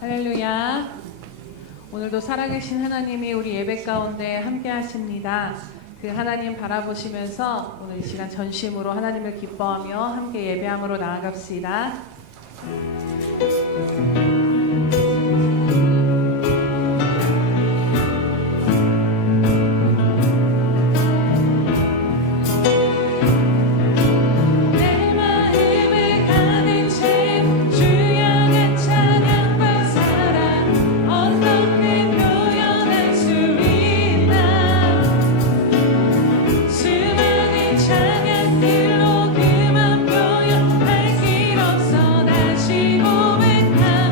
할렐루야. 오늘도 살아계신 하나님이 우리 예배 가운데 함께 하십니다. 그 하나님 바라보시면서 오늘 이 시간 전심으로 하나님을 기뻐하며 함께 예배함으로 나아갑시다. 찬양들로 그만 보여 날 길 없어 다시 고백하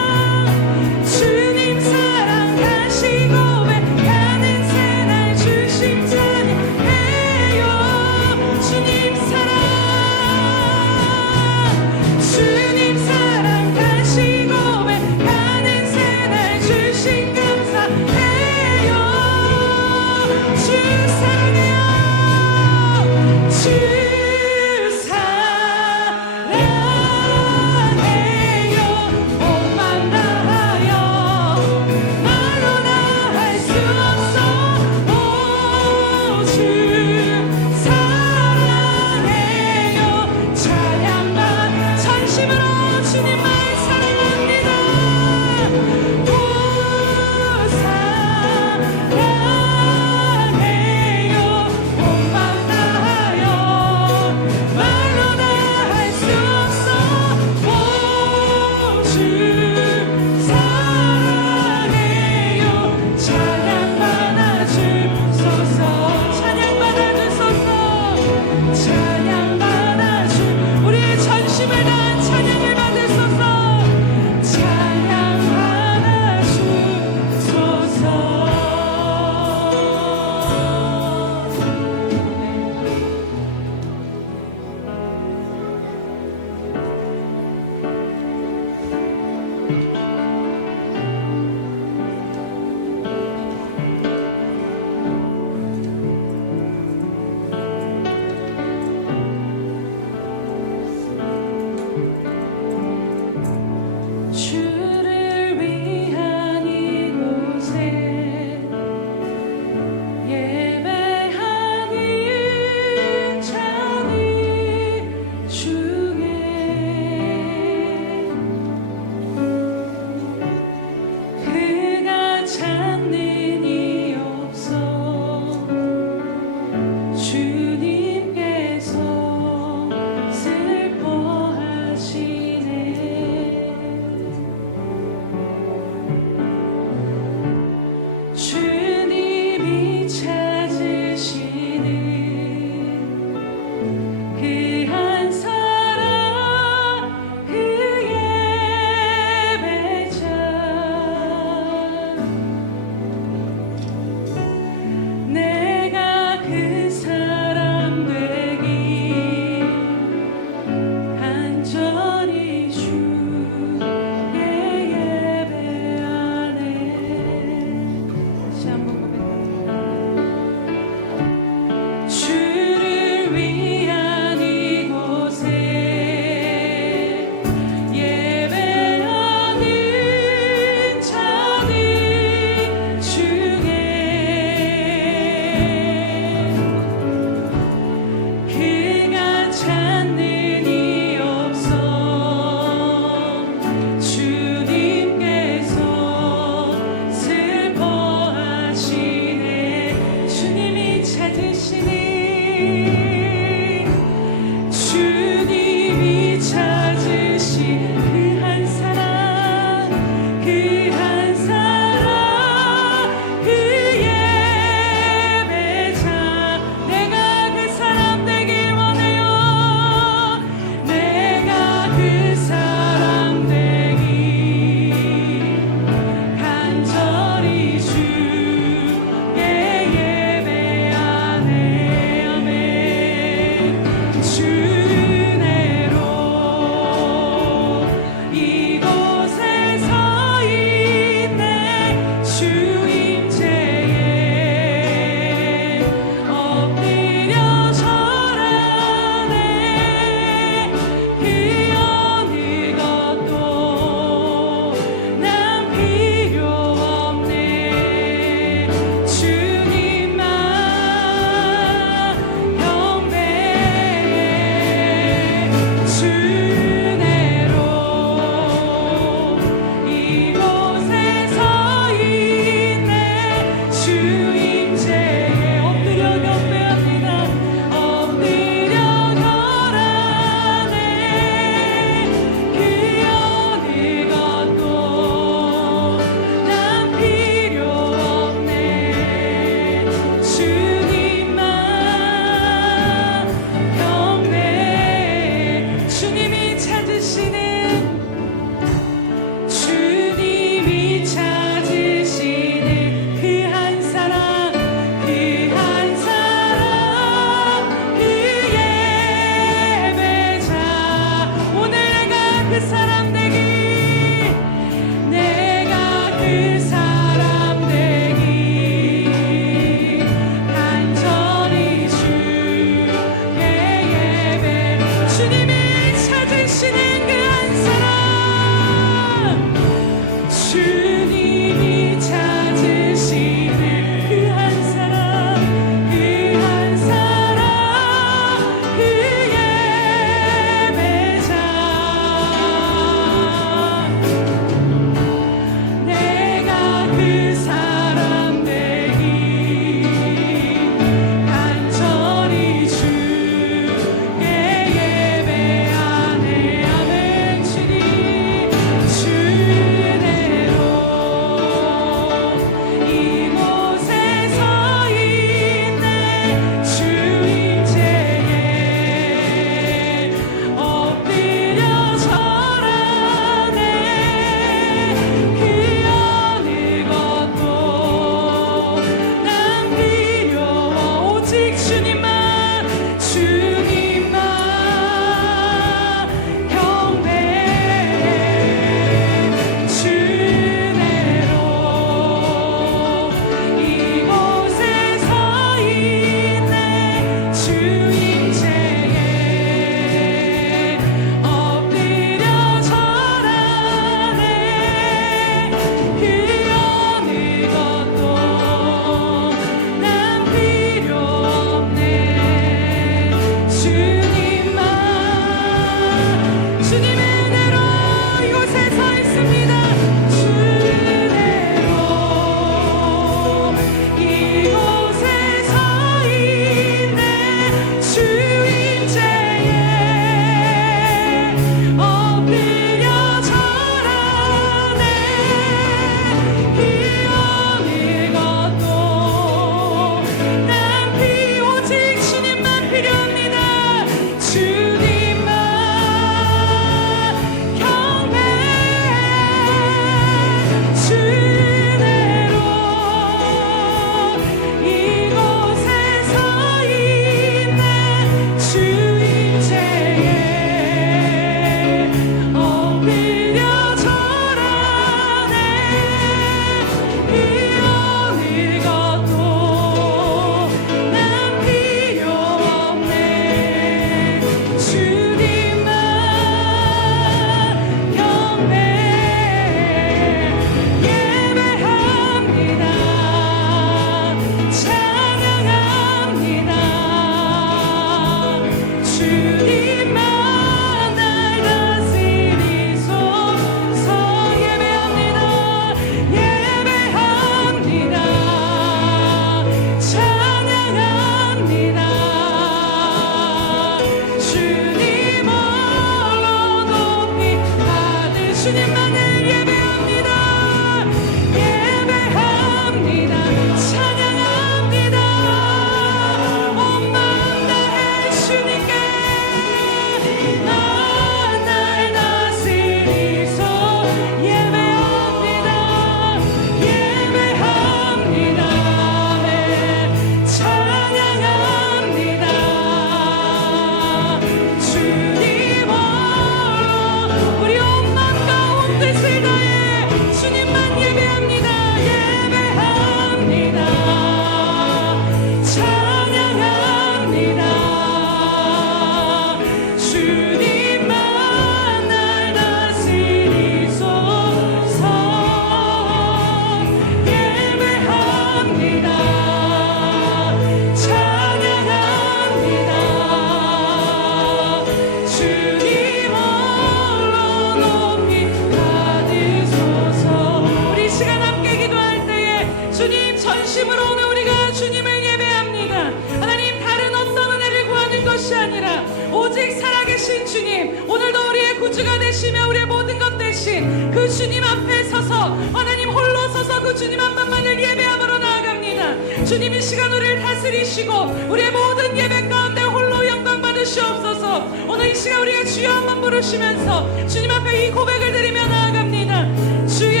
주님, 오늘도 우리의 구주가 되시며 우리의 모든 것 되신 그 주님 앞에 서서 하나님 홀로 서서 그 주님 한 분만을 예배함으로 나아갑니다. 주님 이 시간 우리를 다스리시고 우리의 모든 예배 가운데 홀로 영광 받으시옵소서. 오늘 이 시간 우리가 주여 한번 부르시면서 주님 앞에 이 고백을 드리며 나아갑니다. 주여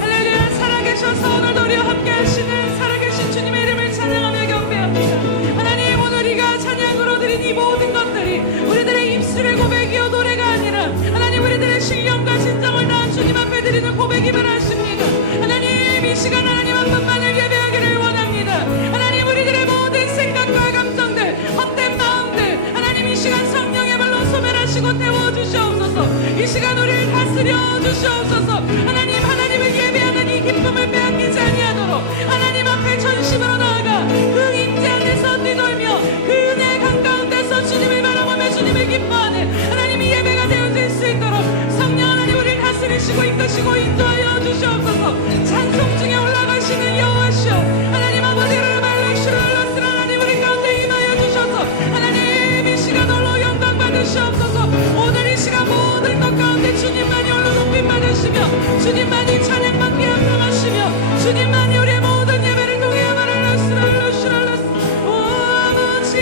할렐루야. 살아계셔서 오늘도 우리와 함께 하시는 살아계신 주님의 이름을 찬양하며 경배합니다. 하나님 오늘 우리가 찬양으로 드린 이 모든 것들이 우리들의 입술의 고백이요 노래가 아니라 하나님 우리들의 신령과 진정을 다한 주님 앞에 드리는 고백임을 아십니다. 하나님 이 시간 하나님 한 분만을 예배하기를 원합니다. 하나님 우리들의 모든 생각과 감정들 헛된 마음들 하나님 이 시간 성령의 불로 소멸하시고 태워주시옵소서. 이 시간 우리를 다스려 주시옵소서. 하나님을 예배하는 이 기쁨을 빼앗기지 아니하도록 하나님 앞에 전심으로 나아가 그 임재 안에서 뛰놀며 그 은혜 한가운데서 주님을 바라보며 주님을 기뻐하는 하나님이 예배가 되어질 수 있도록 성령 하나님 우리를 다스리시고 이끄시고 인도하여 주시옵소서. 찬송 중에 올라가시는 여호와시여 하나님 아버지를 말레슈랄라스라 하나님 우리 가운데 임하여 주셔서 하나님 이 시간 홀로 영광 받으시옵소서. 오늘 이 시간 모든 것 가운데 주님만이 홀로 높임 받으시며 주님만이 찬양받게 합당하시며 주님만이 우리의 모든 예배를 통해 말라슈랄라슈랄라스 오 아버지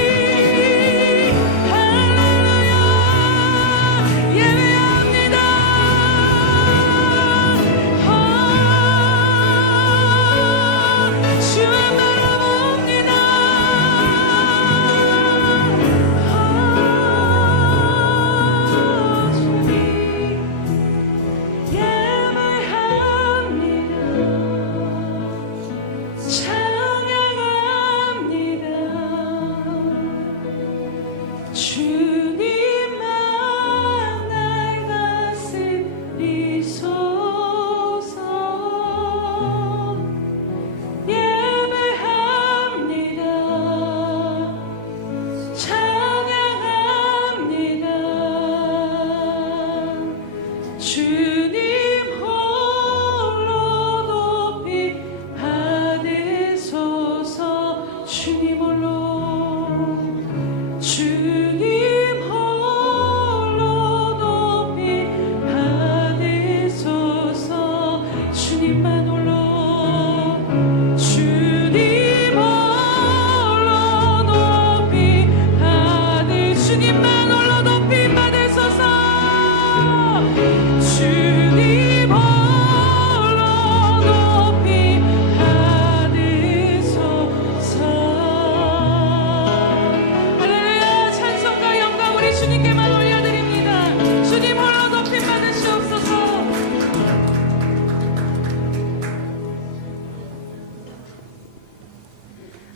할렐루야 예배합니다. 주만 바라봅니다.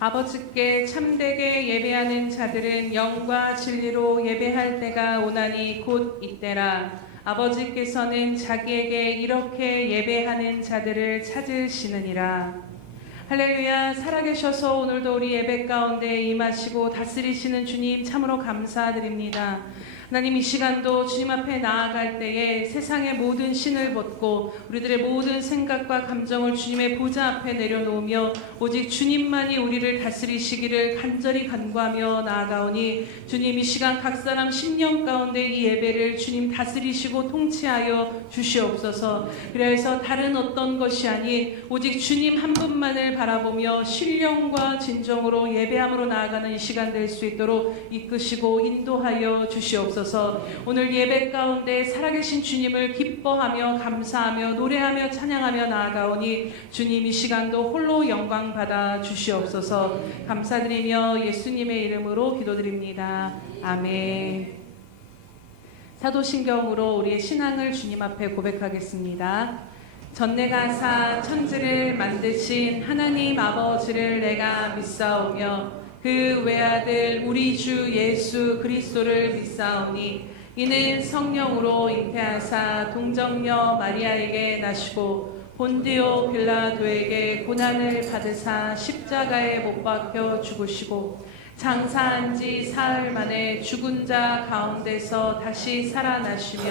아버지께 참되게 예배하는 자들은 영과 진리로 예배할 때가 오나니 곧 이때라. 아버지께서는 자기에게 이렇게 예배하는 자들을 찾으시느니라. 할렐루야. 살아계셔서 오늘도 우리 예배 가운데 임하시고 다스리시는 주님 참으로 감사드립니다. 하나님 이 시간도 주님 앞에 나아갈 때에 세상의 모든 신을 벗고 우리들의 모든 생각과 감정을 주님의 보좌 앞에 내려놓으며 오직 주님만이 우리를 다스리시기를 간절히 간구하며 나아가오니 주님 이 시간 각 사람 심령 가운데 이 예배를 주님 다스리시고 통치하여 주시옵소서. 그래서 다른 어떤 것이 아닌 오직 주님 한 분만을 바라보며 신령과 진정으로 예배함으로 나아가는 이 시간 될 수 있도록 이끄시고 인도하여 주시옵소서. 오늘 예배 가운데 살아계신 주님을 기뻐하며 감사하며 노래하며 찬양하며 나아가오니 주님 이 시간도 홀로 영광 받아 주시옵소서. 감사드리며 예수님의 이름으로 기도드립니다. 아멘. 사도신경으로 우리의 신앙을 주님 앞에 고백하겠습니다. 전내가사 천지를 만드신 하나님 아버지를 내가 믿사오며 그 외아들 우리 주 예수 그리스도를 믿사오니 이는 성령으로 잉태하사 동정녀 마리아에게 나시고 본디오 빌라도에게 고난을 받으사 십자가에 못 박혀 죽으시고 장사한 지 사흘 만에 죽은 자 가운데서 다시 살아나시며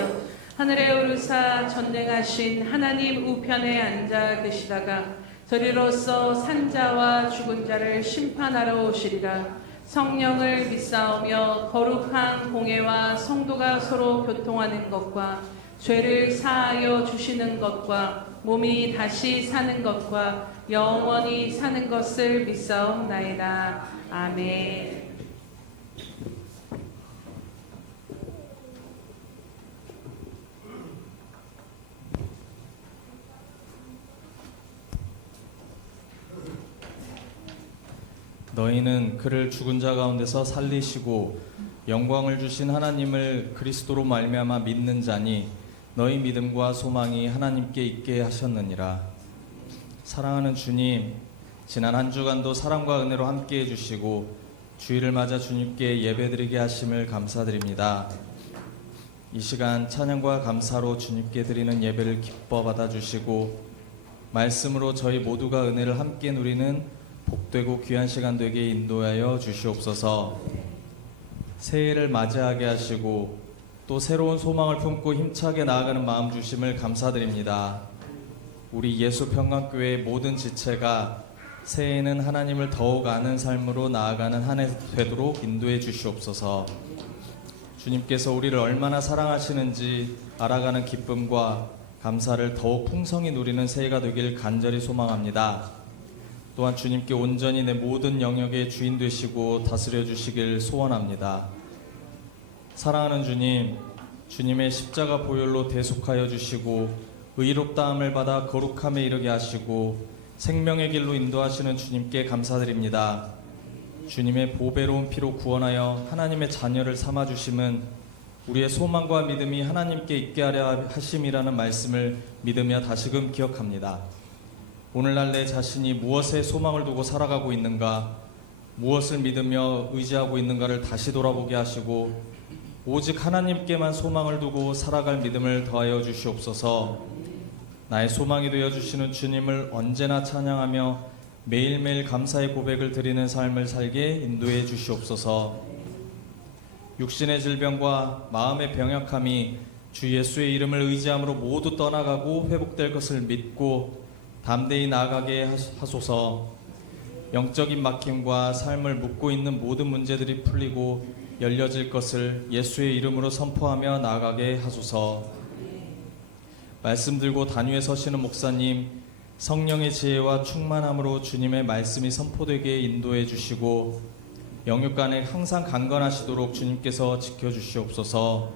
하늘에 오르사 전능하신 하나님 우편에 앉아 계시다가 저리로서 산자와 죽은 자를 심판하러 오시리라. 성령을 믿사오며 거룩한 공예와 성도가 서로 교통하는 것과 죄를 사하여 주시는 것과 몸이 다시 사는 것과 영원히 사는 것을 믿사옵나이다. 아멘. 너희는 그를 죽은 자 가운데서 살리시고 영광을 주신 하나님을 그리스도로 말미암아 믿는 자니 너희 믿음과 소망이 하나님께 있게 하셨느니라. 사랑하는 주님, 지난 한 주간도 사랑과 은혜로 함께해 주시고 주일을 맞아 주님께 예배드리게 하심을 감사드립니다. 이 시간 찬양과 감사로 주님께 드리는 예배를 기뻐 받아주시고 말씀으로 저희 모두가 은혜를 함께 누리는 복되고 귀한 시간 되게 인도하여 주시옵소서. 새해를 맞이하게 하시고 또 새로운 소망을 품고 힘차게 나아가는 마음 주심을 감사드립니다. 우리 예수평강교회의 모든 지체가 새해에는 하나님을 더욱 아는 삶으로 나아가는 한 해 되도록 인도해 주시옵소서. 주님께서 우리를 얼마나 사랑하시는지 알아가는 기쁨과 감사를 더욱 풍성히 누리는 새해가 되길 간절히 소망합니다. 또한 주님께 온전히 내 모든 영역의 주인 되시고 다스려 주시길 소원합니다. 사랑하는 주님, 주님의 십자가 보혈로 대속하여 주시고 의롭다함을 받아 거룩함에 이르게 하시고 생명의 길로 인도하시는 주님께 감사드립니다. 주님의 보배로운 피로 구원하여 하나님의 자녀를 삼아 주심은 우리의 소망과 믿음이 하나님께 있게 하려 하심이라는 말씀을 믿으며 다시금 기억합니다. 오늘날 내 자신이 무엇에 소망을 두고 살아가고 있는가, 무엇을 믿으며 의지하고 있는가를 다시 돌아보게 하시고 오직 하나님께만 소망을 두고 살아갈 믿음을 더하여 주시옵소서. 나의 소망이 되어 주시는 주님을 언제나 찬양하며 매일매일 감사의 고백을 드리는 삶을 살게 인도해 주시옵소서. 육신의 질병과 마음의 병약함이 주 예수의 이름을 의지함으로 모두 떠나가고 회복될 것을 믿고 담대히 나아가게 하소서. 영적인 막힘과 삶을 묶고 있는 모든 문제들이 풀리고 열려질 것을 예수의 이름으로 선포하며 나아가게 하소서. 말씀 들고 단위에 서시는 목사님, 성령의 지혜와 충만함으로 주님의 말씀이 선포되게 인도해 주시고 영육간에 항상 강건하시도록 주님께서 지켜주시옵소서.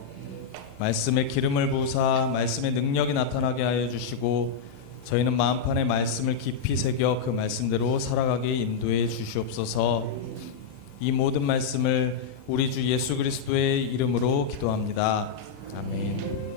말씀에 기름을 부으사 말씀의 능력이 나타나게 하여 주시고 저희는 마음판에 말씀을 깊이 새겨 그 말씀대로 살아가게 인도해 주시옵소서. 이 모든 말씀을 우리 주 예수 그리스도의 이름으로 기도합니다. 아멘.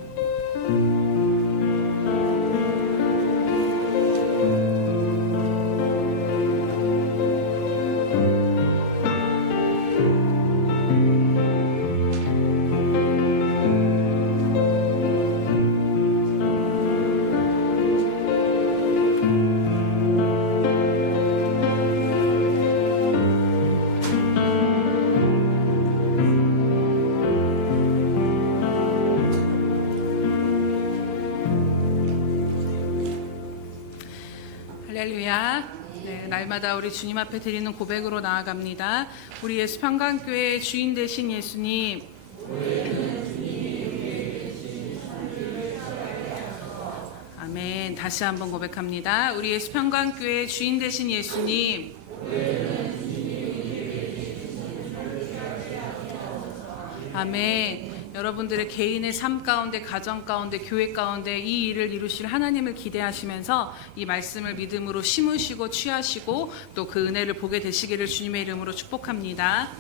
할렐루야. 네, 날마다 우리 주님 앞에 드리는 고백으로 나아갑니다. 우리 예수평강교회의 주인 되신 예수님, 아멘. 다시 한번 고백합니다. 우리 예수평강교회의 주인 되신 예수님, 아멘. 여러분들의 개인의 삶 가운데, 가정 가운데, 교회 가운데 이 일을 이루실 하나님을 기대하시면서 이 말씀을 믿음으로 심으시고 취하시고 또 그 은혜를 보게 되시기를 주님의 이름으로 축복합니다.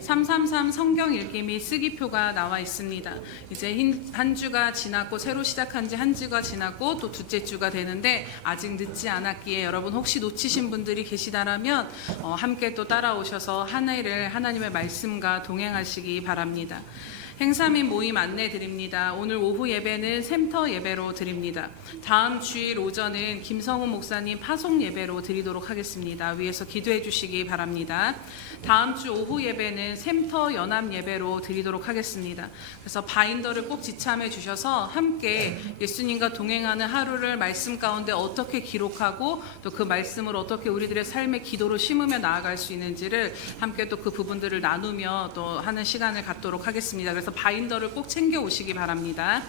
333 성경 읽기 및 쓰기표가 나와 있습니다. 이제 한 주가 지났고 새로 시작한 지 한 주가 지났고 또 둘째 주가 되는데 아직 늦지 않았기에 여러분 혹시 놓치신 분들이 계시다라면 함께 또 따라오셔서 한 해를 하나님의 말씀과 동행하시기 바랍니다. 행사민 모임 안내 드립니다. 오늘 오후 예배는 샘터 예배로 드립니다. 다음 주일 오전은 김성훈 목사님 파송 예배로 드리도록 하겠습니다. 위에서 기도해 주시기 바랍니다. 다음 주 오후 예배는 샘터 연합 예배로 드리도록 하겠습니다. 그래서 바인더를 꼭 지참해 주셔서 함께 예수님과 동행하는 하루를 말씀 가운데 어떻게 기록하고 또 그 말씀을 어떻게 우리들의 삶의 기도로 심으며 나아갈 수 있는지를 함께 또 그 부분들을 나누며 또 하는 시간을 갖도록 하겠습니다. 그래서 바인더를 꼭 챙겨 오시기 바랍니다.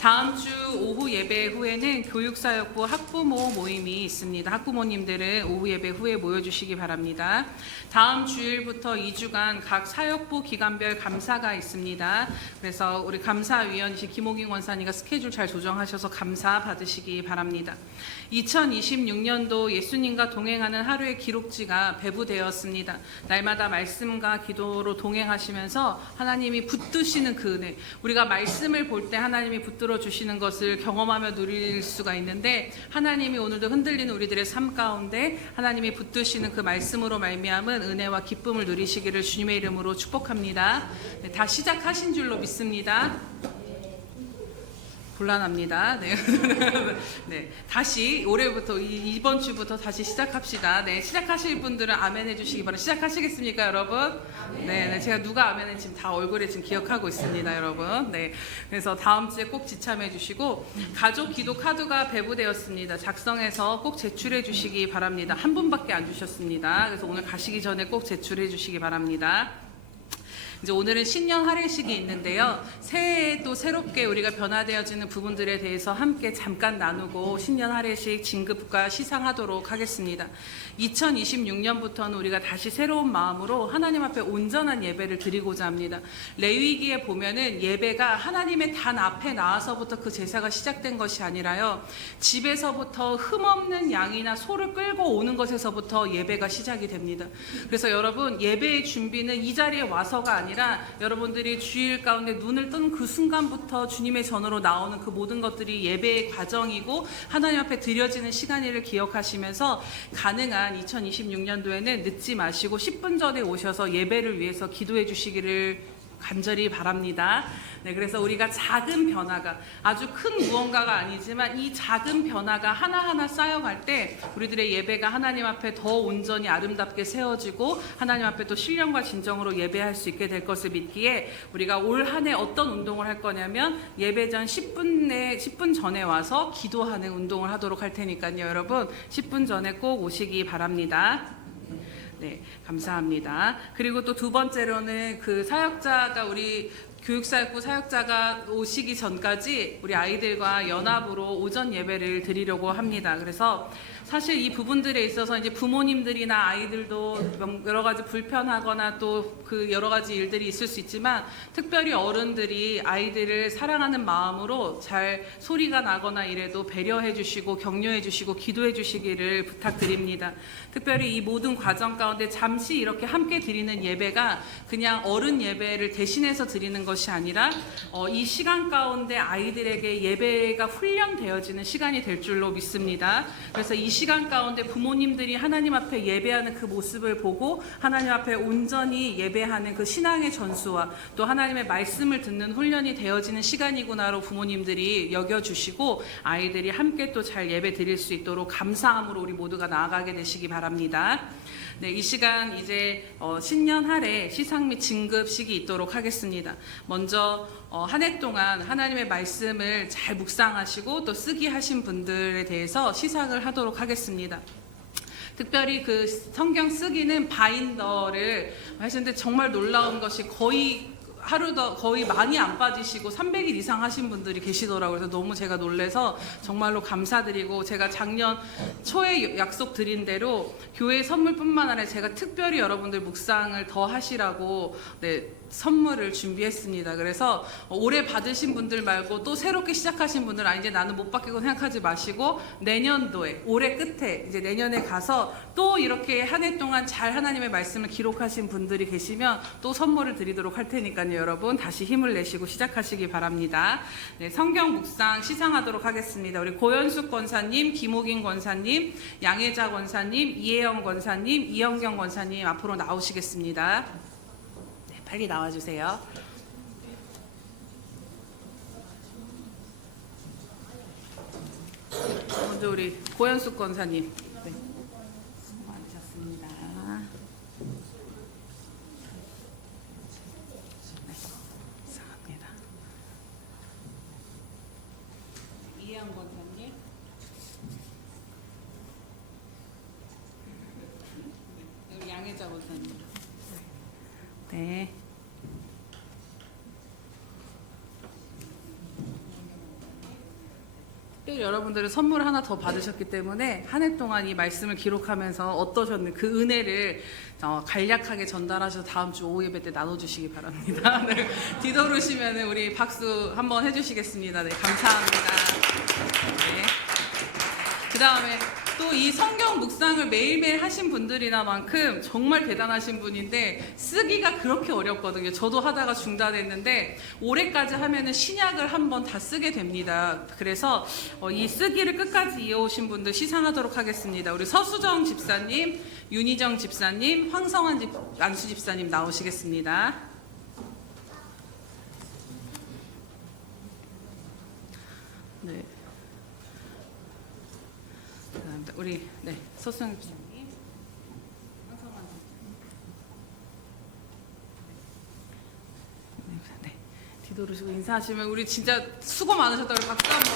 다음 주 오후 예배 후에는 교육사역부 학부모 모임이 있습니다. 학부모님들은 오후 예배 후에 모여주시기 바랍니다. 다음 주일부터 2주간 각 사역부 기관별 감사가 있습니다. 그래서 우리 감사위원이신 김호긴 원사님과 스케줄 잘 조정하셔서 감사 받으시기 바랍니다. 2026년도 예수님과 동행하는 하루의 기록지가 배부되었습니다. 날마다 말씀과 기도로 동행하시면서 하나님이 붙드시는 그 은혜, 우리가 말씀을 볼 때 하나님이 붙들어 주시는 것을 경험하며 누릴 수가 있는데, 하나님이 오늘도 흔들리는 우리들의 삶 가운데 하나님이 붙드시는 그 말씀으로 말미암은 은혜와 기쁨을 누리시기를 주님의 이름으로 축복합니다. 네, 다 시작하신 줄로 믿습니다. 곤란합니다. 네. 네. 다시 올해부터 이번 주부터 다시 시작합시다. 네. 시작하실 분들은 아멘 해주시기 바랍니다. 시작하시겠습니까, 여러분? 네. 제가 누가 아멘은 지금 다 얼굴에 지금 기억하고 있습니다, 여러분. 네. 그래서 다음 주에 꼭 지참해 주시고, 가족 기도 카드가 배부되었습니다. 작성해서 꼭 제출해 주시기 바랍니다. 한 분밖에 안 주셨습니다. 그래서 오늘 가시기 전에 꼭 제출해 주시기 바랍니다. 이제 오늘은 신년 할애식이 있는데요. 새해에 또 새롭게 우리가 변화되어지는 부분들에 대해서 함께 잠깐 나누고 신년 할애식 진급과 시상하도록 하겠습니다. 2026년부터는 우리가 다시 새로운 마음으로 하나님 앞에 온전한 예배를 드리고자 합니다. 레위기에 보면은 예배가 하나님의 단 앞에 나와서부터 그 제사가 시작된 것이 아니라요, 집에서부터 흠없는 양이나 소를 끌고 오는 것에서부터 예배가 시작이 됩니다. 그래서 여러분, 예배의 준비는 이 자리에 와서가 아니라 여러분들이 주일 가운데 눈을 뜬 그 순간부터 주님의 전으로 나오는 그 모든 것들이 예배의 과정이고 하나님 앞에 드려지는 시간을 기억하시면서 가능한 2026년도에는 늦지 마시고 10분 전에 오셔서 예배를 위해서 기도해 주시기를 간절히 바랍니다. 네, 그래서 우리가 작은 변화가, 아주 큰 무언가가 아니지만 이 작은 변화가 하나하나 쌓여갈 때 우리들의 예배가 하나님 앞에 더 온전히 아름답게 세워지고 하나님 앞에 또 신령과 진정으로 예배할 수 있게 될 것을 믿기에 우리가 올 한 해 어떤 운동을 할 거냐면 예배 전 10분 전에 와서 기도하는 운동을 하도록 할 테니까요. 여러분 10분 전에 꼭 오시기 바랍니다. 네, 감사합니다. 그리고 또 두 번째로는 그 사역자가, 우리 교육사역부 사역자가 오시기 전까지 우리 아이들과 연합으로 오전 예배를 드리려고 합니다. 그래서 사실 이 부분들에 있어서 이제 부모님들이나 아이들도 여러 가지 불편하거나 또 그 여러 가지 일들이 있을 수 있지만, 특별히 어른들이 아이들을 사랑하는 마음으로 잘 소리가 나거나 이래도 배려해 주시고 격려해 주시고 기도해 주시기를 부탁드립니다. 특별히 이 모든 과정 가운데 잠시 이렇게 함께 드리는 예배가 그냥 어른 예배를 대신해서 드리는 것이 아니라 이 시간 가운데 아이들에게 예배가 훈련되어지는 시간이 될 줄로 믿습니다. 그래서 이 시간 가운데 부모님들이 하나님 앞에 예배하는 그 모습을 보고 하나님 앞에 온전히 예배하는 그 신앙의 전수와 또 하나님의 말씀을 듣는 훈련이 되어지는 시간이구나로 부모님들이 여겨주시고 아이들이 함께 또 잘 예배 드릴 수 있도록 감사함으로 우리 모두가 나아가게 되시기 바랍니다. 네, 이 시간 이제 신년 할애 시상 및 진급식이 있도록 하겠습니다. 먼저 한 해 동안 하나님의 말씀을 잘 묵상하시고 또 쓰기 하신 분들에 대해서 시상을 하도록 하겠습니다. 특별히 그 성경 쓰기는 바인더를 하시는데 정말 놀라운 것이 거의 많이 안 빠지시고 300일 이상 하신 분들이 계시더라고요. 그래서 너무 제가 놀래서 정말로 감사드리고, 제가 작년 초에 약속 드린 대로 교회 선물뿐만 아니라 제가 특별히 여러분들 묵상을 더 하시라고 선물을 준비했습니다. 그래서 올해 받으신 분들 말고 또 새롭게 시작하신 분들, 이제 나는 못 받겠고 생각하지 마시고 내년도에, 올해 끝에 이제 내년에 가서 또 이렇게 한 해 동안 잘 하나님의 말씀을 기록하신 분들이 계시면 또 선물을 드리도록 할 테니까요. 여러분 다시 힘을 내시고 시작하시기 바랍니다. 네, 성경 묵상 시상하도록 하겠습니다. 우리 고현숙 권사님, 김호긴 권사님, 양혜자 권사님, 이혜영 권사님, 이영경 권사님 앞으로 나오시겠습니다. 빨리 나와주세요. 먼저 우리 고현숙 권사님. 네. 수고 많으셨습니다. 네. 감사합니다. 이혜영 권사님. 우리 양혜자 권사님. 네. 특별히 여러분들은 선물 하나 더 받으셨기 때문에 한 해 동안 이 말씀을 기록하면서 어떠셨는지 그 은혜를 간략하게 전달하셔서 다음 주 오후 예배 때 나눠주시기 바랍니다. 네. 뒤돌으시면 우리 박수 한번 해주시겠습니다. 네, 감사합니다. 네. 그 다음에 또 이 성경 묵상을 매일매일 하신 분들이나만큼 정말 대단하신 분인데 쓰기가 그렇게 어렵거든요. 저도 하다가 중단했는데 올해까지 하면은 신약을 한번 다 쓰게 됩니다. 그래서 이 쓰기를 끝까지 이어오신 분들 시상하도록 하겠습니다. 우리 서수정 집사님, 윤희정 집사님, 황성환 안수 집사님 나오시겠습니다. 네. 우리 서수정 집사님, 황성환 네, 뒤돌으시고 인사하시면 우리 진짜 수고 많으셨다고 박수 한번.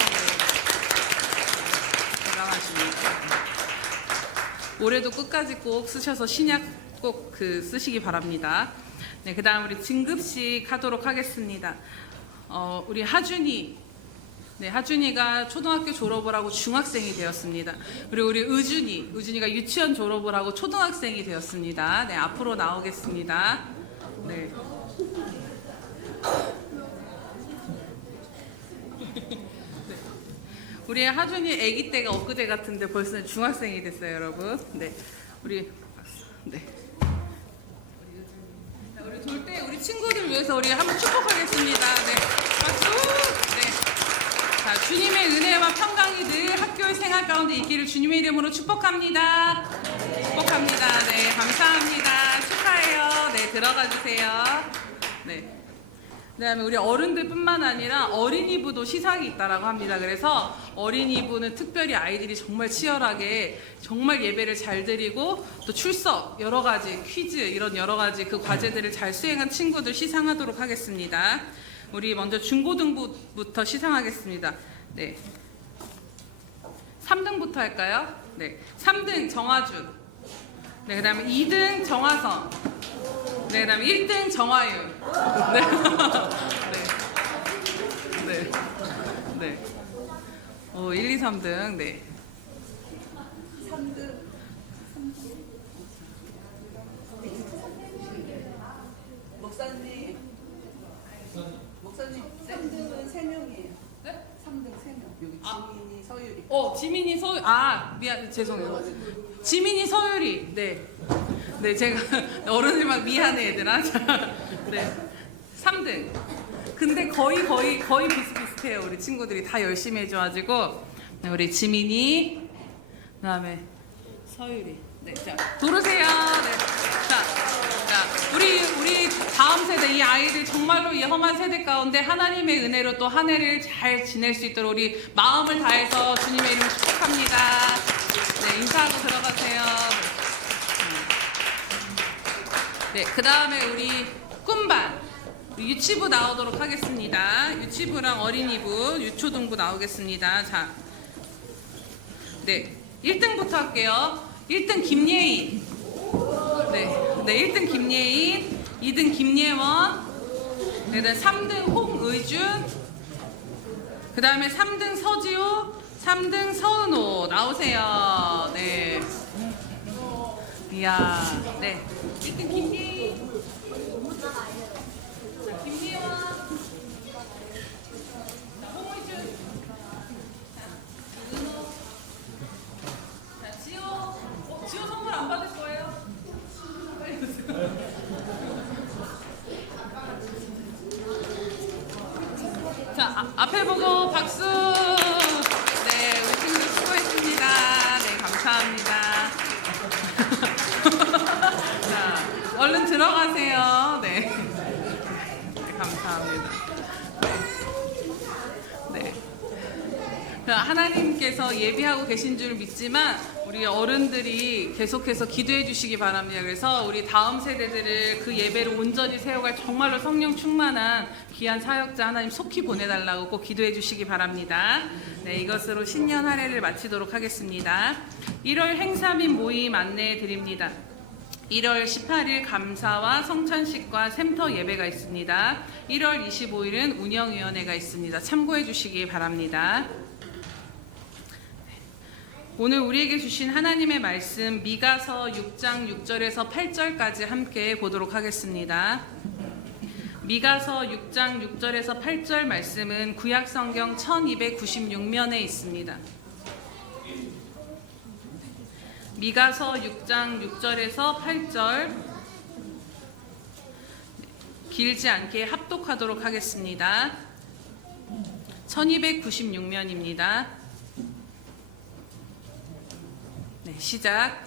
대단하십니다. 올해도 끝까지 꼭 쓰셔서 신약 꼭 쓰시기 바랍니다. 네, 그다음 우리 진급식 하도록 하겠습니다. 우리 하준이. 네, 하준이가 초등학교 졸업을 하고 중학생이 되었습니다. 그리고 우리 의준이가 유치원 졸업을 하고 초등학생이 되었습니다. 네, 앞으로 나오겠습니다. 네. 우리 하준이 아기 때가 엊그제 같은데 벌써 중학생이 됐어요, 여러분. 네, 우리 졸대 우리 친구들 위해서 우리 한번 축복하겠습니다. 네, 박수. 네. 자, 주님의 은혜와 평강이 늘 학교의 생활 가운데 있기를 주님의 이름으로 축복합니다. 축복합니다. 네, 감사합니다. 축하해요. 네, 들어가 주세요. 네. 그다음에 우리 어른들뿐만 아니라 어린이부도 시상이 있다라고 합니다. 그래서 어린이부는 특별히 아이들이 정말 치열하게 정말 예배를 잘 드리고 또 출석 여러 가지 퀴즈 이런 여러 가지 그 과제들을 잘 수행한 친구들 시상하도록 하겠습니다. 우리 먼저 중고등부부터 시상하겠습니다. 네. 3등부터 할까요? 네. 3등 정화준. 네, 그다음에 2등 정화성. 네, 그다음에 1등 정화윤. 네. 네. 네. 네. 1, 2, 3등. 네. 3등. 목사님 3등은 3명이에요. 네? 3등 3명. 여기 지민이, 서유리. 지민이 서유 미안 죄송해요. 지민이 서유리. 네. 네, 제가 어른들만 미안해 얘들아. 네. 3등. 근데 거의 비슷비슷해요. 우리 친구들이 다 열심히 해줘가지고. 네, 우리 지민이, 그다음에 서유리. 네, 자 도르세요. 네, 자, 우리 다음 세대 이 아이들 정말로 이 험한 세대 가운데 하나님의 은혜로 또 한 해를 잘 지낼 수 있도록 우리 마음을 다해서 주님의 이름을 축복합니다. 네, 인사하고 들어가세요. 네, 그 다음에 우리 꿈반 유치부 나오도록 하겠습니다. 유치부랑 어린이부, 유초등부 나오겠습니다. 자, 네, 1등부터 할게요. 1등 김예인. 네, 1등 김예인, 2등 김예원, 네, 3등 홍의준, 그 다음에 3등 서지호, 3등 서은호 나오세요. 네. 이야, 네. 1등 김예인, 김예원, 홍의준, 은호, 자, 지호 선물 안 받을 거예요? 빨리 오세요. 자, 앞에 보고 박수. 네, 우리 친구들 수고했습니다. 네, 감사합니다. 자, 얼른 들어가세요. 네. 네, 감사합니다. 네. 하나님께서 예비하고 계신 줄 믿지만 우리 어른들이 계속해서 기도해 주시기 바랍니다. 그래서 우리 다음 세대들을 그 예배를 온전히 세워갈 정말로 성령 충만한 귀한 사역자 하나님 속히 보내달라고 꼭 기도해 주시기 바랍니다. 네, 이것으로 신년 할애를 마치도록 하겠습니다. 1월 행사 및 모임 안내해 드립니다. 1월 18일 감사와 성찬식과 샘터 예배가 있습니다. 1월 25일은 운영위원회가 있습니다. 참고해 주시기 바랍니다. 오늘 우리에게 주신 하나님의 말씀 미가서 6장 6절에서 8절까지 함께 보도록 하겠습니다. 미가서 6장 6절에서 8절 말씀은 구약성경 1296면에 있습니다. 미가서 6장 6절에서 8절 길지 않게 합독하도록 하겠습니다. 1296면입니다. 네, 시작.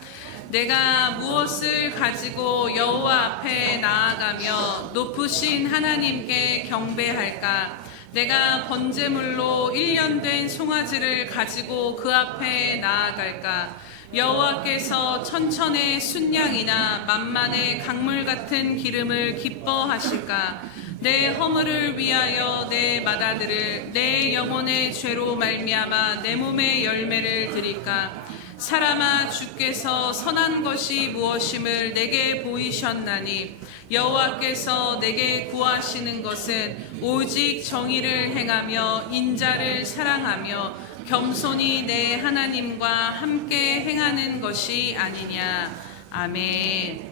내가 무엇을 가지고 여호와 앞에 나아가며 높으신 하나님께 경배할까? 내가 번제물로 1년 된 송아지를 가지고 그 앞에 나아갈까? 여호와께서 천천의 순양이나 만만의 강물 같은 기름을 기뻐하실까? 내 허물을 위하여 내 맏아들을 내 영혼의 죄로 말미암아 내 몸의 열매를 드릴까? 사람아, 주께서 선한 것이 무엇임을 내게 보이셨나니 여호와께서 내게 구하시는 것은 오직 정의를 행하며 인자를 사랑하며 겸손히 내 하나님과 함께 행하는 것이 아니냐. 아멘.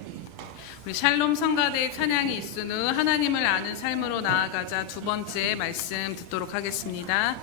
우리 샬롬 성가대의 찬양이 있은 후 하나님을 아는 삶으로 나아가자 두 번째 말씀 듣도록 하겠습니다.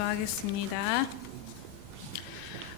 기도하겠습니다.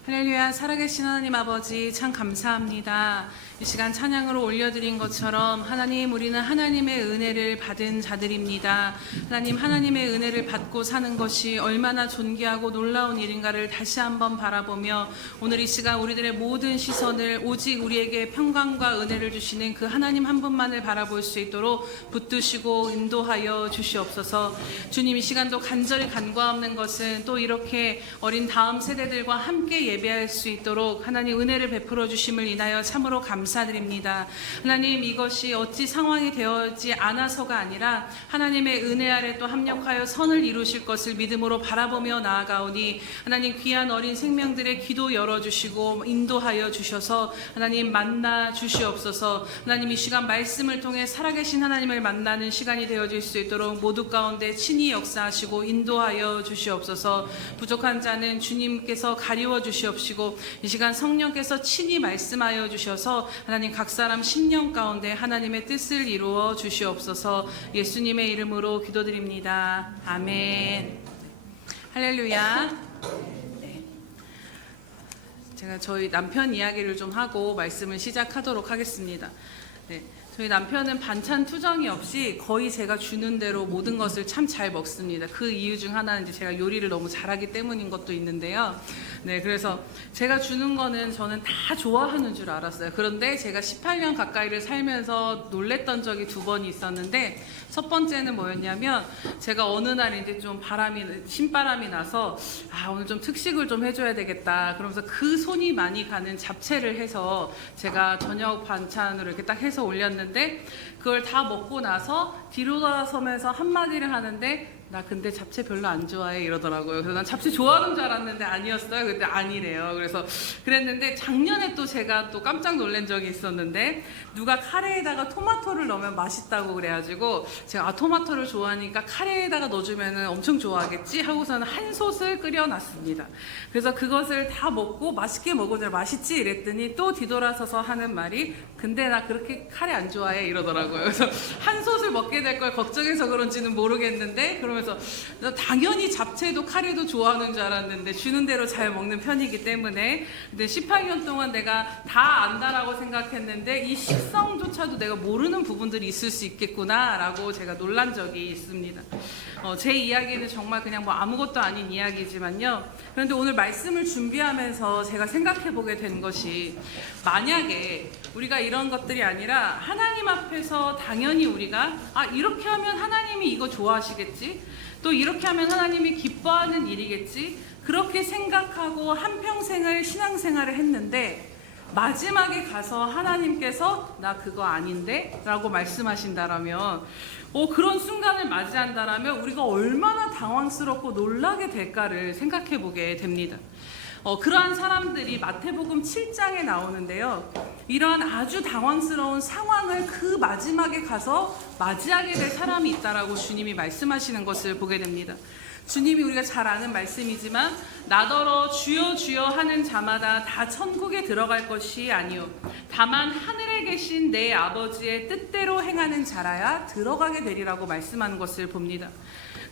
할렐루야. 살아계신 하나님 아버지 참 감사합니다. 이 시간 찬양으로 올려드린 것처럼 하나님, 우리는 하나님의 은혜를 받은 자들입니다. 하나님, 하나님의 은혜를 받고 사는 것이 얼마나 존귀하고 놀라운 일인가를 다시 한번 바라보며 오늘 이 시간 우리들의 모든 시선을 오직 우리에게 평강과 은혜를 주시는 그 하나님 한 분만을 바라볼 수 있도록 붙드시고 인도하여 주시옵소서. 주님, 이 시간도 간절히 간과없는 것은 또 이렇게 어린 다음 세대들과 함께 예배할 수 있도록 하나님 은혜를 베풀어 주심을 인하여 참으로 감사드립니다. 하나님, 이것이 어찌 상황이 되어지 않아서가 아니라 하나님의 은혜 아래 또 합력하여 선을 이루실 것을 믿음으로 바라보며 나아가오니 하나님, 귀한 어린 생명들의 기도 열어주시고 인도하여 주셔서 하나님 만나 주시옵소서. 하나님, 이 시간 말씀을 통해 살아계신 하나님을 만나는 시간이 되어질 수 있도록 모두 가운데 친히 역사하시고 인도하여 주시옵소서. 부족한 자는 주님께서 가리워 주시옵시고 이 시간 성령께서 친히 말씀하여 주셔서 하나님 각 사람 심령 가운데 하나님의 뜻을 이루어 주시옵소서. 예수님의 이름으로 기도드립니다. 아멘. 할렐루야. 네. 제가 저희 남편 이야기를 좀 하고 말씀을 시작하도록 하겠습니다. 네. 저희 남편은 반찬 투정이 없이 거의 제가 주는 대로 모든 것을 참 잘 먹습니다. 그 이유 중 하나는 이제 제가 요리를 너무 잘하기 때문인 것도 있는데요. 네, 그래서 제가 주는 거는 저는 다 좋아하는 줄 알았어요. 그런데 제가 18년 가까이를 살면서 놀랬던 적이 2번이 있었는데, 첫 번째는 뭐였냐면 제가 어느 날 이제 좀 신바람이 나서 오늘 좀 특식을 좀 해줘야 되겠다 그러면서 그 손이 많이 가는 잡채를 해서 제가 저녁 반찬으로 이렇게 딱 해서 올렸는데, 그걸 다 먹고 나서 뒤로 돌아서면서 한마디를 하는데 나 근데 잡채 별로 안 좋아해 이러더라고요. 그래서 난 잡채 좋아하는 줄 알았는데 아니었어요. 근데 아니래요. 그래서 그랬는데 작년에 또 제가 또 깜짝 놀란 적이 있었는데, 누가 카레에다가 토마토를 넣으면 맛있다고 그래가지고 제가 토마토를 좋아하니까 카레에다가 넣어주면 엄청 좋아하겠지 하고서는 한 솥을 끓여놨습니다. 그래서 그것을 다 먹고 맛있게 먹으면 맛있지 이랬더니 또 뒤돌아서서 하는 말이 근데 나 그렇게 카레 안 좋아해 이러더라고요. 그래서 한 솥을 먹게 될 걸 걱정해서 그런지는 모르겠는데, 그러면서 당연히 잡채도 카레도 좋아하는 줄 알았는데 주는 대로 잘 먹는 편이기 때문에, 근데 18년 동안 내가 다 안다라고 생각했는데 이 식성조차도 내가 모르는 부분들이 있을 수 있겠구나라고 제가 놀란 적이 있습니다. 제 이야기는 정말 그냥 뭐 아무것도 아닌 이야기지만요. 그런데 오늘 말씀을 준비하면서 제가 생각해보게 된 것이, 만약에 우리가 이런 것들이 아니라 하나님 앞에서 당연히 우리가 이렇게 하면 하나님이 이거 좋아하시겠지, 또 이렇게 하면 하나님이 기뻐하는 일이겠지, 그렇게 생각하고 한평생을 신앙생활을 했는데 마지막에 가서 하나님께서 나 그거 아닌데? 라고 말씀하신다라면, 그런 순간을 맞이한다라면 우리가 얼마나 당황스럽고 놀라게 될까를 생각해 보게 됩니다. 그러한 사람들이 마태복음 7장에 나오는데요. 이러한 아주 당황스러운 상황을 그 마지막에 가서 맞이하게 될 사람이 있다라고 주님이 말씀하시는 것을 보게 됩니다. 주님이 우리가 잘 아는 말씀이지만 나더러 주여 주여 하는 자마다 다 천국에 들어갈 것이 아니요 다만 하늘에 계신 내 아버지의 뜻대로 행하는 자라야 들어가게 되리라고 말씀하는 것을 봅니다.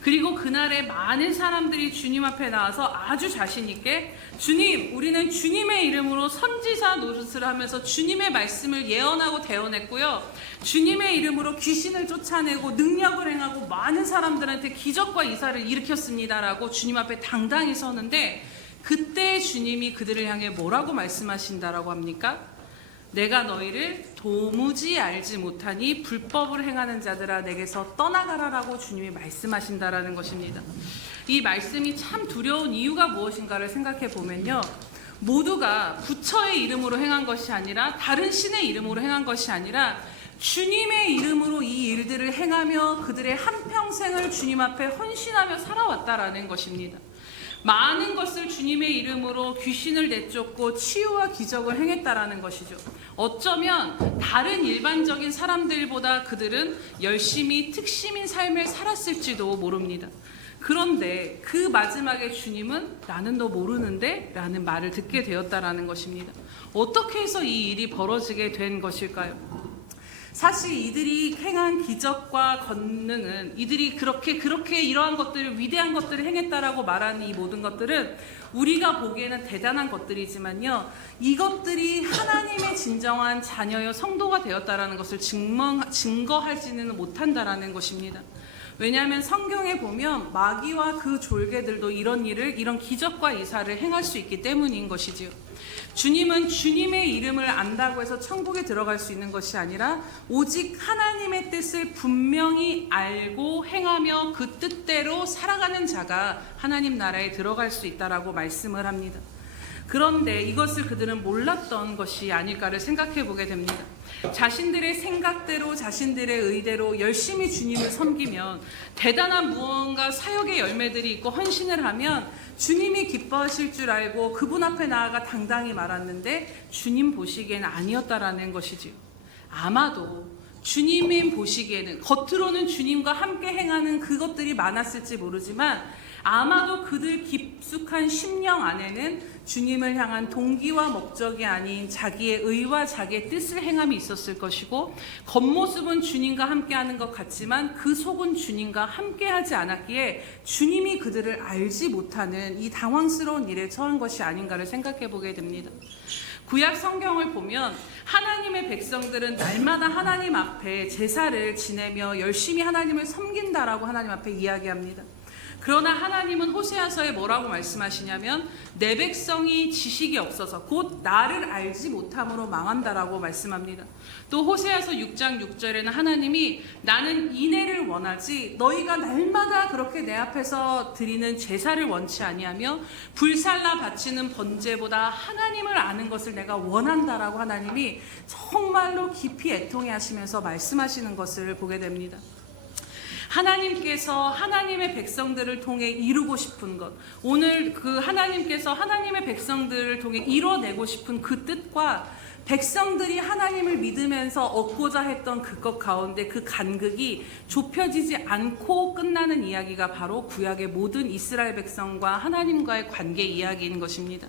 그리고 그날에 많은 사람들이 주님 앞에 나와서 아주 자신 있게 주님, 우리는 주님의 이름으로 선지자 노릇을 하면서 주님의 말씀을 예언하고 대언했고요, 주님의 이름으로 귀신을 쫓아내고 능력을 행하고 많은 사람들한테 기적과 이사를 일으켰습니다라고 주님 앞에 당당히 서는데, 그때 주님이 그들을 향해 뭐라고 말씀하신다라고 합니까? 내가 너희를 도무지 알지 못하니 불법을 행하는 자들아 내게서 떠나가라라고 주님이 말씀하신다라는 것입니다. 이 말씀이 참 두려운 이유가 무엇인가를 생각해 보면요, 모두가 부처의 이름으로 행한 것이 아니라 다른 신의 이름으로 행한 것이 아니라 주님의 이름으로 이 일들을 행하며 그들의 한평생을 주님 앞에 헌신하며 살아왔다라는 것입니다. 많은 것을 주님의 이름으로 귀신을 내쫓고 치유와 기적을 행했다라는 것이죠. 어쩌면 다른 일반적인 사람들보다 그들은 열심히 특심인 삶을 살았을지도 모릅니다. 그런데 그 마지막에 주님은 나는 너 모르는데? 라는 말을 듣게 되었다라는 것입니다. 어떻게 해서 이 일이 벌어지게 된 것일까요? 사실 이들이 행한 기적과 권능은 이들이 그렇게 이러한 것들을 위대한 것들을 행했다라고 말하는 이 모든 것들은 우리가 보기에는 대단한 것들이지만요, 이것들이 하나님의 진정한 자녀여 성도가 되었다라는 것을 증거하지는 못한다라는 것입니다. 왜냐하면 성경에 보면 마귀와 그 졸개들도 이런 기적과 이사를 행할 수 있기 때문인 것이지요. 주님은 주님의 이름을 안다고 해서 천국에 들어갈 수 있는 것이 아니라 오직 하나님의 뜻을 분명히 알고 행하며 그 뜻대로 살아가는 자가 하나님 나라에 들어갈 수 있다라고 말씀을 합니다. 그런데 이것을 그들은 몰랐던 것이 아닐까를 생각해 보게 됩니다. 자신들의 생각대로 자신들의 의대로 열심히 주님을 섬기면 대단한 무언가 사역의 열매들이 있고 헌신을 하면 주님이 기뻐하실 줄 알고 그분 앞에 나아가 당당히 말았는데 주님 보시기에는 아니었다라는 것이지요. 아마도 주님이 보시기에는 겉으로는 주님과 함께 행하는 그것들이 많았을지 모르지만 아마도 그들 깊숙한 심령 안에는 주님을 향한 동기와 목적이 아닌 자기의 의와 자기의 뜻을 행함이 있었을 것이고, 겉모습은 주님과 함께하는 것 같지만 그 속은 주님과 함께하지 않았기에 주님이 그들을 알지 못하는 이 당황스러운 일에 처한 것이 아닌가를 생각해 보게 됩니다. 구약 성경을 보면 하나님의 백성들은 날마다 하나님 앞에 제사를 지내며 열심히 하나님을 섬긴다라고 하나님 앞에 이야기합니다. 그러나 하나님은 호세아서에 뭐라고 말씀하시냐면 내 백성이 지식이 없어서 곧 나를 알지 못함으로 망한다라고 말씀합니다. 또 호세아서 6장 6절에는 하나님이 나는 인애를 원하지 너희가 날마다 그렇게 내 앞에서 드리는 제사를 원치 아니하며 불살라 바치는 번제보다 하나님을 아는 것을 내가 원한다라고 하나님이 정말로 깊이 애통해 하시면서 말씀하시는 것을 보게 됩니다. 하나님께서 하나님의 백성들을 통해 이루고 싶은 것, 오늘 그 하나님께서 하나님의 백성들을 통해 이뤄내고 싶은 그 뜻과 백성들이 하나님을 믿으면서 얻고자 했던 그것 가운데 그 간극이 좁혀지지 않고 끝나는 이야기가 바로 구약의 모든 이스라엘 백성과 하나님과의 관계 이야기인 것입니다.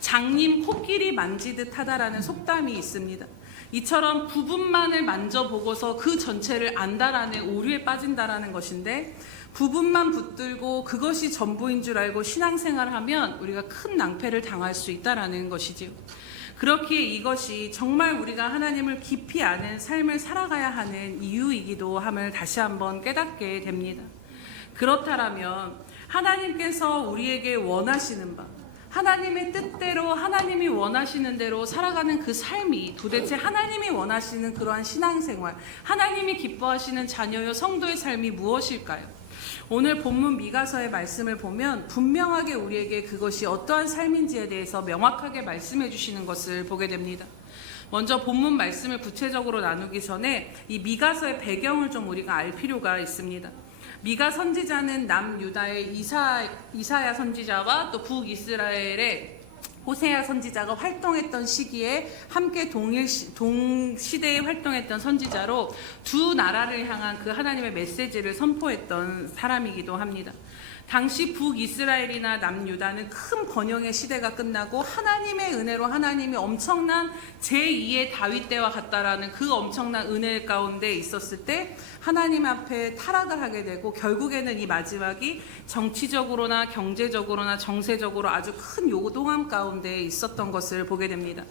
장님 코끼리 만지듯 하다라는 속담이 있습니다. 이처럼 부분만을 만져보고서 그 전체를 안다라는 오류에 빠진다라는 것인데, 부분만 붙들고 그것이 전부인 줄 알고 신앙생활을 하면 우리가 큰 낭패를 당할 수 있다라는 것이지요. 그렇기에 이것이 정말 우리가 하나님을 깊이 아는 삶을 살아가야 하는 이유이기도 함을 다시 한번 깨닫게 됩니다. 그렇다면 하나님께서 우리에게 원하시는 바, 하나님의 뜻대로 하나님이 원하시는 대로 살아가는 그 삶이 도대체 하나님이 원하시는 그러한 신앙생활, 하나님이 기뻐하시는 자녀요 성도의 삶이 무엇일까요? 오늘 본문 미가서의 말씀을 보면 분명하게 우리에게 그것이 어떠한 삶인지에 대해서 명확하게 말씀해 주시는 것을 보게 됩니다. 먼저 본문 말씀을 구체적으로 나누기 전에 이 미가서의 배경을 좀 우리가 알 필요가 있습니다. 미가 선지자는 남유다의 이사야 선지자와 또 북이스라엘의 호세아 선지자가 활동했던 시기에 함께 동시대에 활동했던 선지자로 두 나라를 향한 그 하나님의 메시지를 선포했던 사람이기도 합니다. 당시 북이스라엘이나 남유다는 큰 번영의 시대가 끝나고 하나님의 은혜로 하나님이 엄청난 제2의 다윗 때와 같다라는 그 엄청난 은혜 가운데 있었을 때 하나님 앞에 타락을 하게 되고 결국에는 이 마지막이 정치적으로나 경제적으로나 정세적으로 아주 큰 요동함 가운데 있었던 것을 보게 됩니다.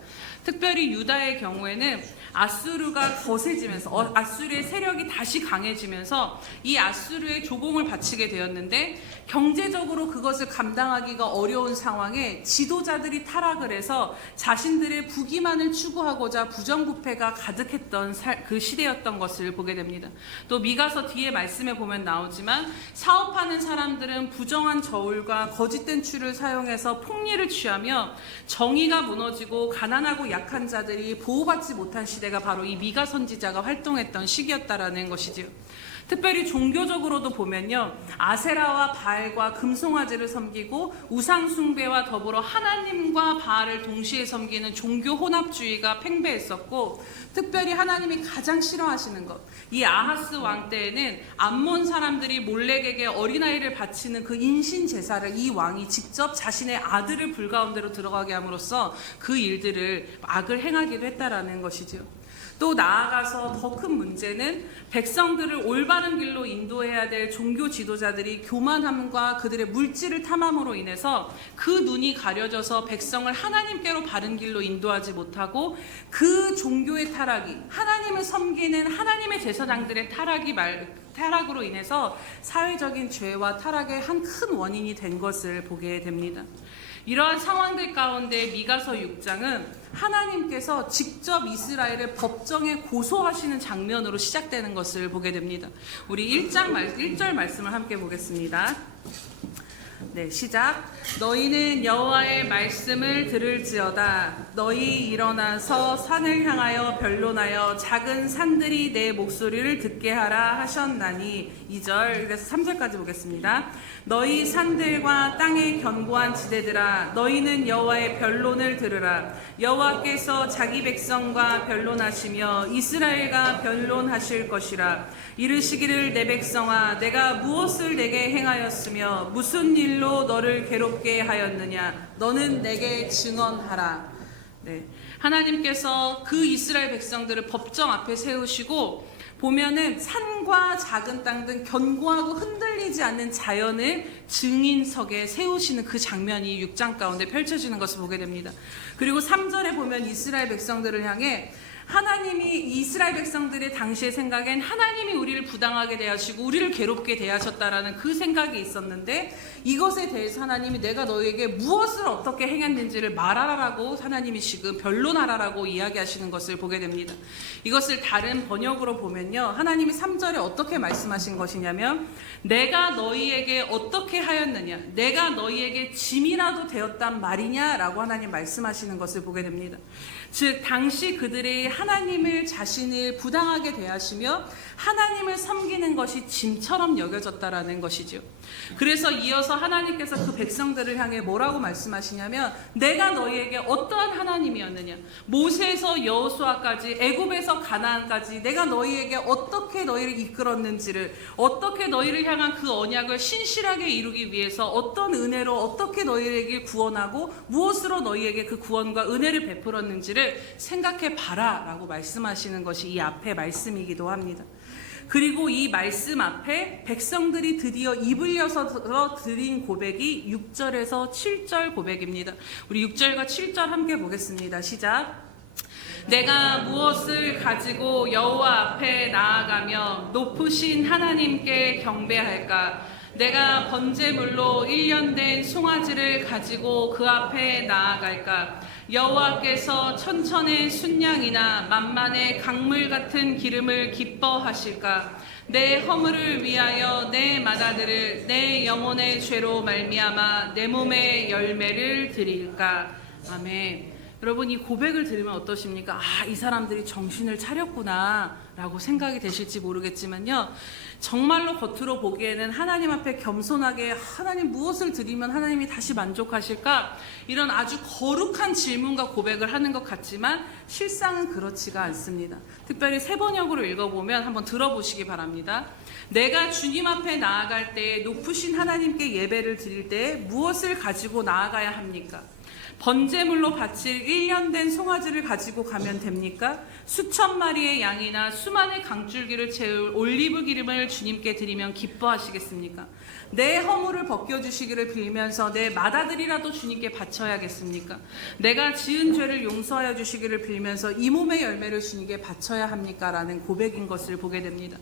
특별히 유다의 경우에는 아수르가 거세지면서 아수르의 세력이 다시 강해지면서 이 아수르의 조공을 바치게 되었는데, 경제적으로 그것을 감당하기가 어려운 상황에 지도자들이 타락을 해서 자신들의 부기만을 추구하고자 부정부패가 가득했던 그 시대였던 것을 보게 됩니다. 또 미가서 뒤에 말씀에 보면 나오지만 사업하는 사람들은 부정한 저울과 거짓된 추를 사용해서 폭리를 취하며 정의가 무너지고 가난하고 약한 자들이 보호받지 못한 시대가 바로 이 미가 선지자가 활동했던 시기였다라는 것이지요. 특별히 종교적으로도 보면요, 아세라와 바알과 금송아지를 섬기고 우상 숭배와 더불어 하나님과 바알을 동시에 섬기는 종교 혼합주의가 팽배했었고, 특별히 하나님이 가장 싫어하시는 것, 이 아하스 왕 때에는 암몬 사람들이 몰렉에게 어린아이를 바치는 그 인신 제사를 이 왕이 직접 자신의 아들을 불가운데로 들어가게 함으로써 그 일들을 악을 행하기도 했다라는 것이지요. 또 나아가서 더 큰 문제는 백성들을 올바른 길로 인도해야 될 종교 지도자들이 교만함과 그들의 물질을 탐함으로 인해서 그 눈이 가려져서 백성을 하나님께로 바른 길로 인도하지 못하고 그 종교의 타락이 하나님을 섬기는 하나님의 제사장들의 타락으로 인해서 사회적인 죄와 타락의 한 큰 원인이 된 것을 보게 됩니다. 이러한 상황들 가운데 미가서 6장은 하나님께서 직접 이스라엘을 법정에 고소하시는 장면으로 시작되는 것을 보게 됩니다. 우리 1절 말씀을 함께 보겠습니다. 네, 시작. 너희는 여호와의 말씀을 들을지어다. 너희 일어나서 산을 향하여 변론하여 작은 산들이 내 목소리를 듣게 하라 하셨나니. 2절, 그래서 3절까지 보겠습니다. 너희 산들과 땅의 견고한 지대들아, 너희는 여호와의 변론을 들으라. 여호와께서 자기 백성과 변론하시며 이스라엘과 변론하실 것이라. 이르시기를 내 백성아, 내가 무엇을 내게 행하였으며 무슨 일로 너를 괴롭게 하였느냐. 너는 내게 증언하라. 네, 하나님께서 그 이스라엘 백성들을 법정 앞에 세우시고 보면은 산과 작은 땅 등 견고하고 흔들리지 않는 자연을 증인석에 세우시는 그 장면이 6장 가운데 펼쳐지는 것을 보게 됩니다. 그리고 3절에 보면 이스라엘 백성들을 향해 하나님이 이스라엘 백성들의 당시의 생각엔 하나님이 우리를 부당하게 대하시고 우리를 괴롭게 대하셨다라는 그 생각이 있었는데 이것에 대해서 하나님이 내가 너에게 무엇을 어떻게 행했는지를 말하라라고 하나님이 지금 변론하라라고 이야기하시는 것을 보게 됩니다. 이것을 다른 번역으로 보면요, 하나님이 3절에 어떻게 말씀하신 것이냐면 내가 너희에게 어떻게 하였느냐, 내가 너희에게 짐이라도 되었단 말이냐라고 하나님 말씀하시는 것을 보게 됩니다. 즉 당시 그들이 하나님을 자신을 부당하게 대하시며 하나님을 섬기는 것이 짐처럼 여겨졌다라는 것이죠. 그래서 이어서 하나님께서 그 백성들을 향해 뭐라고 말씀하시냐면 내가 너희에게 어떠한 하나님이었느냐, 모세에서 여호수아까지 애굽에서 가나안까지 내가 너희에게 어떻게 너희를 이끌었는지를, 어떻게 너희를 향한 그 언약을 신실하게 이루기 위해서 어떤 은혜로 어떻게 너희에게 구원하고 무엇으로 너희에게 그 구원과 은혜를 베풀었는지를 생각해 봐라 라고 말씀하시는 것이 이 앞의 말씀이기도 합니다. 그리고 이 말씀 앞에 백성들이 드디어 입을 여서 드린 고백이 6절에서 7절 고백입니다. 우리 6절과 7절 함께 보겠습니다. 시작. 내가 무엇을 가지고 여호와 앞에 나아가며 높으신 하나님께 경배할까? 내가 번제물로 1년 된 송아지를 가지고 그 앞에 나아갈까? 여호와께서 천천의 순양이나 만만의 강물 같은 기름을 기뻐하실까? 내 허물을 위하여 내 맏아들을 내 영혼의 죄로 말미암아 내 몸의 열매를 드릴까? 아멘. 여러분, 이 고백을 들으면 어떠십니까? 아, 이 사람들이 정신을 차렸구나 라고 생각이 되실지 모르겠지만요, 정말로 겉으로 보기에는 하나님 앞에 겸손하게 하나님 무엇을 드리면 하나님이 다시 만족하실까? 이런 아주 거룩한 질문과 고백을 하는 것 같지만 실상은 그렇지가 않습니다. 특별히 세 번역으로 읽어보면 한번 들어보시기 바랍니다. 내가 주님 앞에 나아갈 때 높으신 하나님께 예배를 드릴 때 무엇을 가지고 나아가야 합니까? 번제물로 바칠 1년 된 송아지를 가지고 가면 됩니까? 수천 마리의 양이나 수많은 강줄기를 채울 올리브 기름을 주님께 드리면 기뻐하시겠습니까? 내 허물을 벗겨주시기를 빌면서 내 맏아들이라도 주님께 바쳐야겠습니까? 내가 지은 죄를 용서하여 주시기를 빌면서 이 몸의 열매를 주님께 바쳐야 합니까? 라는 고백인 것을 보게 됩니다.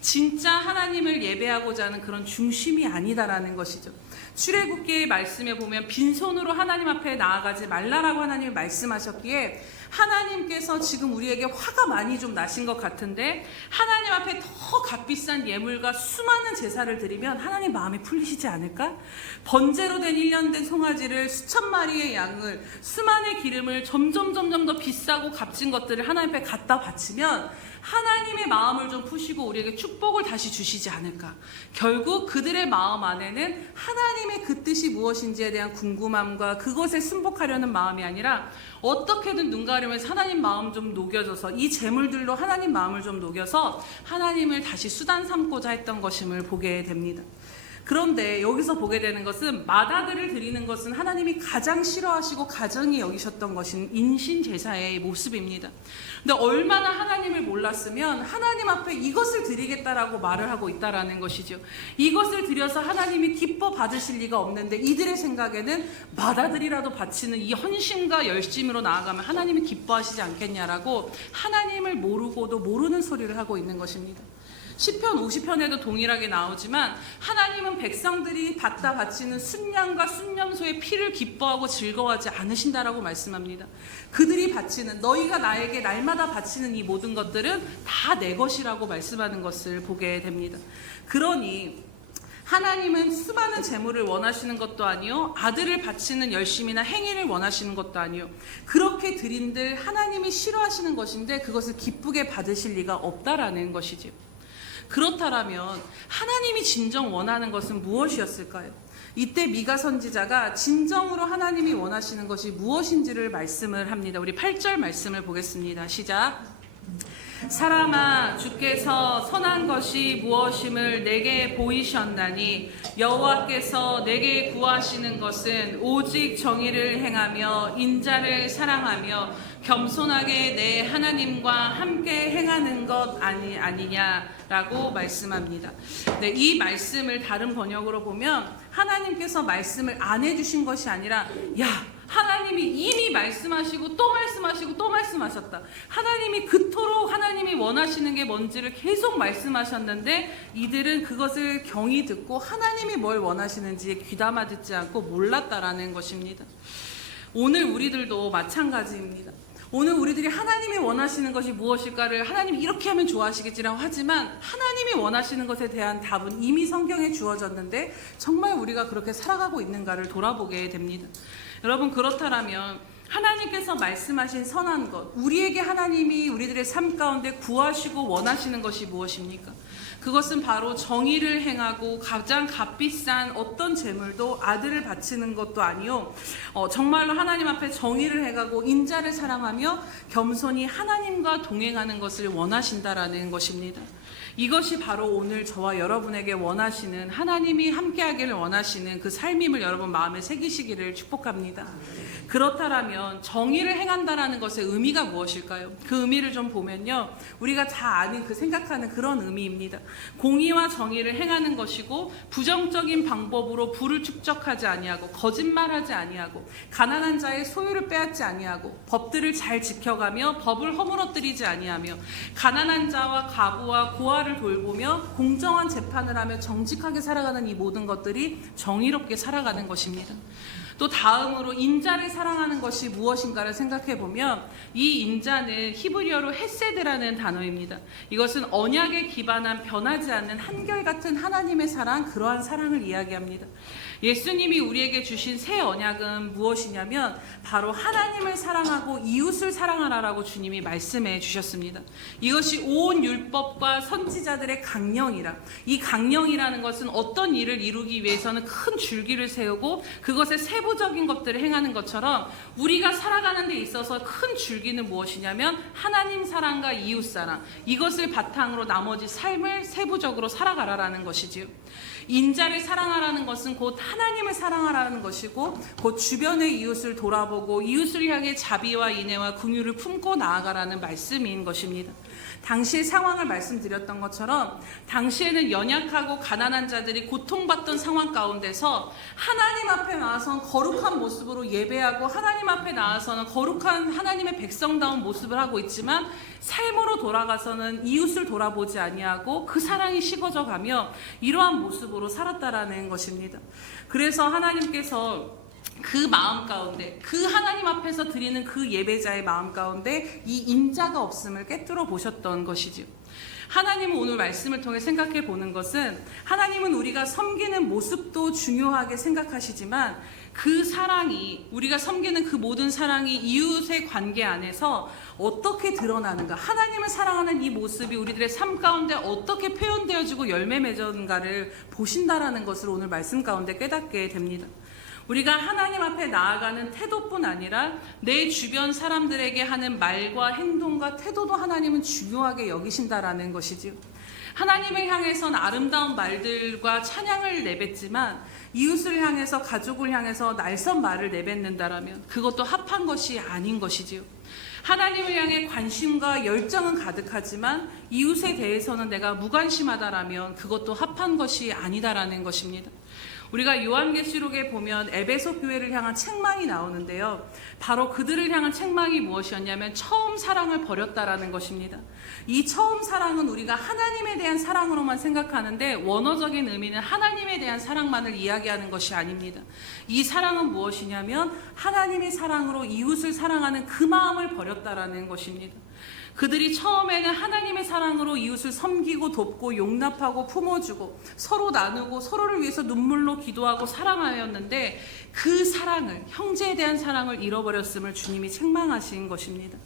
진짜 하나님을 예배하고자 하는 그런 중심이 아니다라는 것이죠. 출애굽기의 말씀에 보면 빈손으로 하나님 앞에 나아가지 말라라고 하나님이 말씀하셨기에 하나님께서 지금 우리에게 화가 많이 좀 나신 것 같은데 하나님 앞에 더 값비싼 예물과 수많은 제사를 드리면 하나님 마음이 풀리시지 않을까? 번제로 된 1년 된 송아지를 수천 마리의 양을 수많은 기름을 점점 더 비싸고 값진 것들을 하나님 앞에 갖다 바치면 하나님의 마음을 좀 푸시고 우리에게 축복을 다시 주시지 않을까? 결국 그들의 마음 안에는 하나님의 그 뜻이 무엇인지에 대한 궁금함과 그것에 순복하려는 마음이 아니라 어떻게든 눈 가리면서 하나님 마음 좀 녹여줘서 이 재물들로 하나님 마음을 좀 녹여서 하나님을 다시 수단 삼고자 했던 것임을 보게 됩니다. 그런데 여기서 보게 되는 것은 맏아들을 드리는 것은 하나님이 가장 싫어하시고 가정이 여기셨던 것인 인신제사의 모습입니다. 근데 얼마나 하나님을 몰랐으면 하나님 앞에 이것을 드리겠다라고 말을 하고 있다라는 것이죠. 이것을 드려서 하나님이 기뻐 받으실 리가 없는데 이들의 생각에는 맏아들이라도 바치는 이 헌신과 열심으로 나아가면 하나님이 기뻐하시지 않겠냐라고 하나님을 모르고도 모르는 소리를 하고 있는 것입니다. 시편 50편에도 동일하게 나오지만 하나님은 백성들이 받다 바치는 순양과 순염소의 피를 기뻐하고 즐거워하지 않으신다라고 말씀합니다. 그들이 바치는 너희가 나에게 날마다 바치는 이 모든 것들은 다 내 것이라고 말씀하는 것을 보게 됩니다. 그러니 하나님은 수많은 재물을 원하시는 것도 아니요 아들을 바치는 열심이나 행위를 원하시는 것도 아니요 그렇게 드린들 하나님이 싫어하시는 것인데 그것을 기쁘게 받으실 리가 없다라는 것이지요. 그렇다면 하나님이 진정 원하는 것은 무엇이었을까요? 이때 미가 선지자가 진정으로 하나님이 원하시는 것이 무엇인지를 말씀을 합니다. 우리 8절 말씀을 보겠습니다. 시작. 사람아 주께서 선한 것이 무엇임을 내게 보이셨나니 여호와께서 내게 구하시는 것은 오직 정의를 행하며 인자를 사랑하며 겸손하게 내 하나님과 함께 행하는 것 아니냐라고 말씀합니다. 네, 이 말씀을 다른 번역으로 보면 하나님께서 말씀을 안 해주신 것이 아니라 하나님이 이미 말씀하시고 또 말씀하시고 또 말씀하셨다. 하나님이 그토록 하나님이 원하시는 게 뭔지를 계속 말씀하셨는데 이들은 그것을 경히 듣고 하나님이 뭘 원하시는지 귀담아 듣지 않고 몰랐다라는 것입니다. 오늘 우리들도 마찬가지입니다. 오늘 우리들이 하나님이 원하시는 것이 무엇일까를 하나님이 이렇게 하면 좋아하시겠지라고 하지만 하나님이 원하시는 것에 대한 답은 이미 성경에 주어졌는데 정말 우리가 그렇게 살아가고 있는가를 돌아보게 됩니다. 여러분 그렇다면 하나님께서 말씀하신 선한 것, 우리에게 하나님이 우리들의 삶 가운데 구하시고 원하시는 것이 무엇입니까? 그것은 바로 정의를 행하고 가장 값비싼 어떤 재물도 아들을 바치는 것도 아니요 정말로 하나님 앞에 정의를 행하고 인자를 사랑하며 겸손히 하나님과 동행하는 것을 원하신다라는 것입니다. 이것이 바로 오늘 저와 여러분에게 원하시는 하나님이 함께하기를 원하시는 그 삶임을 여러분 마음에 새기시기를 축복합니다. 그렇다면 정의를 행한다라는 것의 의미가 무엇일까요? 그 의미를 좀 보면요, 우리가 다 아는 생각하는 그런 의미입니다. 공의와 정의를 행하는 것이고 부정적인 방법으로 부를 축적하지 아니하고 거짓말하지 아니하고 가난한 자의 소유를 빼앗지 아니하고 법들을 잘 지켜가며 법을 허물어뜨리지 아니하며 가난한 자와 과부와 고아를 돌보며 공정한 재판을 하며 정직하게 살아가는 이 모든 것들이 정의롭게 살아가는 것입니다. 또 다음으로 인자를 사랑하는 것이 무엇인가를 생각해 보면 이 인자는 히브리어로 헤세드라는 단어입니다. 이것은 언약에 기반한 변하지 않는 한결같은 하나님의 사랑, 그러한 사랑을 이야기합니다. 예수님이 우리에게 주신 새 언약은 무엇이냐면 바로 하나님을 사랑하고 이웃을 사랑하라라고 주님이 말씀해 주셨습니다. 이것이 온 율법과 선지자들의 강령이라, 이 강령이라는 것은 어떤 일을 이루기 위해서는 큰 줄기를 세우고 그것의 세부적인 것들을 행하는 것처럼 우리가 살아가는 데 있어서 큰 줄기는 무엇이냐면 하나님 사랑과 이웃 사랑, 이것을 바탕으로 나머지 삶을 세부적으로 살아가라라는 것이지요. 인자를 사랑하라는 것은 곧 하나님을 사랑하라는 것이고 곧 주변의 이웃을 돌아보고 이웃을 향해 자비와 인애와 긍휼을 품고 나아가라는 말씀인 것입니다. 당시의 상황을 말씀드렸던 것처럼 당시에는 연약하고 가난한 자들이 고통받던 상황 가운데서 하나님 앞에 나와서 거룩한 모습으로 예배하고 하나님 앞에 나와서는 거룩한 하나님의 백성다운 모습을 하고 있지만 삶으로 돌아가서는 이웃을 돌아보지 아니하고 그 사랑이 식어져 가며 이러한 모습으로 살았다라는 것입니다. 그래서 하나님께서 그 마음 가운데, 그 하나님 앞에서 드리는 그 예배자의 마음 가운데 이 인자가 없음을 꿰뚫어 보셨던 것이지요. 하나님은 오늘 말씀을 통해 생각해 보는 것은 하나님은 우리가 섬기는 모습도 중요하게 생각하시지만 그 사랑이, 우리가 섬기는 그 모든 사랑이 이웃의 관계 안에서 어떻게 드러나는가, 하나님을 사랑하는 이 모습이 우리들의 삶 가운데 어떻게 표현되어지고 열매 맺었는가를 보신다라는 것을 오늘 말씀 가운데 깨닫게 됩니다. 우리가 하나님 앞에 나아가는 태도뿐 아니라 내 주변 사람들에게 하는 말과 행동과 태도도 하나님은 중요하게 여기신다라는 것이지요. 하나님을 향해서는 아름다운 말들과 찬양을 내뱉지만 이웃을 향해서, 가족을 향해서 날선 말을 내뱉는다라면 그것도 합한 것이 아닌 것이지요. 하나님을 향해 관심과 열정은 가득하지만 이웃에 대해서는 내가 무관심하다라면 그것도 합한 것이 아니다라는 것입니다. 우리가 요한계시록에 보면 에베소 교회를 향한 책망이 나오는데요. 바로 그들을 향한 책망이 무엇이었냐면 처음 사랑을 버렸다라는 것입니다. 이 처음 사랑은 우리가 하나님에 대한 사랑으로만 생각하는데 원어적인 의미는 하나님에 대한 사랑만을 이야기하는 것이 아닙니다. 이 사랑은 무엇이냐면 하나님의 사랑으로 이웃을 사랑하는 그 마음을 버렸다라는 것입니다. 그들이 처음에는 하나님의 사랑으로 이웃을 섬기고 돕고 용납하고 품어주고 서로 나누고 서로를 위해서 눈물로 기도하고 사랑하였는데 그 사랑을, 형제에 대한 사랑을 잃어버렸음을 주님이 책망하신 것입니다.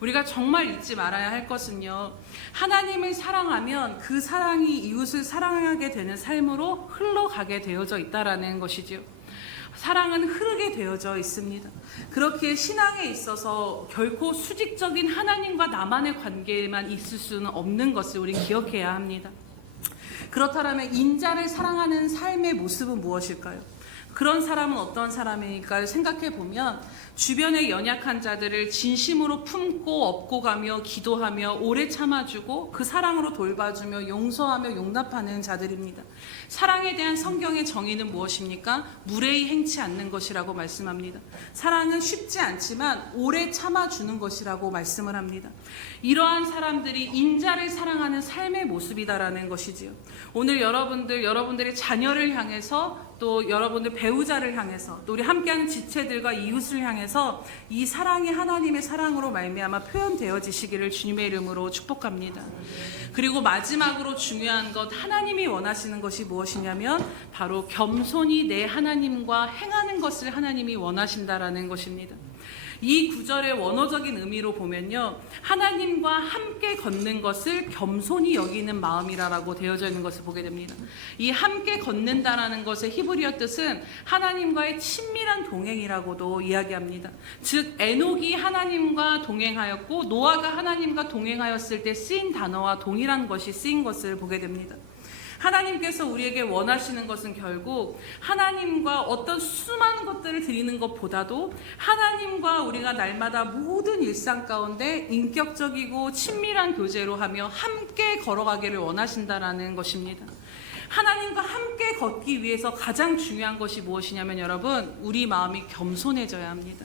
우리가 정말 잊지 말아야 할 것은요, 하나님을 사랑하면 그 사랑이 이웃을 사랑하게 되는 삶으로 흘러가게 되어져 있다라는 것이지요. 사랑은 흐르게 되어져 있습니다. 그렇게 신앙에 있어서 결코 수직적인 하나님과 나만의 관계만 있을 수는 없는 것을 우리 기억해야 합니다. 그렇다면 인자를 사랑하는 삶의 모습은 무엇일까요? 그런 사람은 어떤 사람일까를 생각해 보면 주변의 연약한 자들을 진심으로 품고 업고 가며 기도하며 오래 참아주고 그 사랑으로 돌봐주며 용서하며 용납하는 자들입니다. 사랑에 대한 성경의 정의는 무엇입니까? 무례히 행치 않는 것이라고 말씀합니다. 사랑은 쉽지 않지만 오래 참아주는 것이라고 말씀을 합니다. 이러한 사람들이 인자를 사랑하는 삶의 모습이다라는 것이지요. 오늘 여러분들의 자녀를 향해서 또 여러분들 배우자를 향해서 또 우리 함께하는 지체들과 이웃을 향해서 이 사랑이 하나님의 사랑으로 말미암아 표현되어지시기를 주님의 이름으로 축복합니다. 그리고 마지막으로 중요한 것, 하나님이 원하시는 것이 무엇이냐면 바로 겸손히 내 하나님과 행하는 것을 하나님이 원하신다라는 것입니다. 이 구절의 원어적인 의미로 보면요, 하나님과 함께 걷는 것을 겸손히 여기는 마음이라고 되어져 있는 것을 보게 됩니다. 이 함께 걷는다라는 것의 히브리어 뜻은 하나님과의 친밀한 동행이라고도 이야기합니다. 즉 에녹이 하나님과 동행하였고 노아가 하나님과 동행하였을 때 쓰인 단어와 동일한 것이 쓰인 것을 보게 됩니다. 하나님께서 우리에게 원하시는 것은 결국 하나님과 어떤 수많은 것들을 드리는 것보다도 하나님과 우리가 날마다 모든 일상 가운데 인격적이고 친밀한 교제로 하며 함께 걸어가기를 원하신다라는 것입니다. 하나님과 함께 걷기 위해서 가장 중요한 것이 무엇이냐면 여러분, 우리 마음이 겸손해져야 합니다.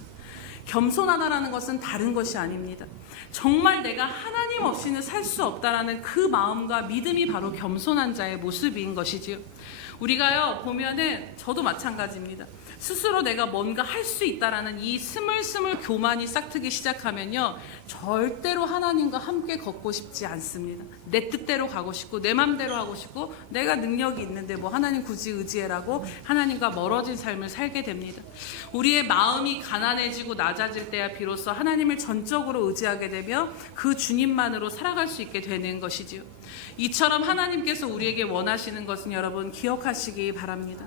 겸손하다라는 것은 다른 것이 아닙니다. 정말 내가 하나님 없이는 살 수 없다라는 그 마음과 믿음이 바로 겸손한 자의 모습인 것이지요. 우리가요 보면은 저도 마찬가지입니다. 스스로 내가 뭔가 할 수 있다라는 이 스물스물 교만이 싹트기 시작하면요 절대로 하나님과 함께 걷고 싶지 않습니다. 내 뜻대로 가고 싶고 내 맘대로 하고 싶고 내가 능력이 있는데 뭐 하나님 굳이 의지해라고 하나님과 멀어진 삶을 살게 됩니다. 우리의 마음이 가난해지고 낮아질 때야 비로소 하나님을 전적으로 의지하게 되며 그 주님만으로 살아갈 수 있게 되는 것이지요. 이처럼 하나님께서 우리에게 원하시는 것은 여러분 기억하시기 바랍니다.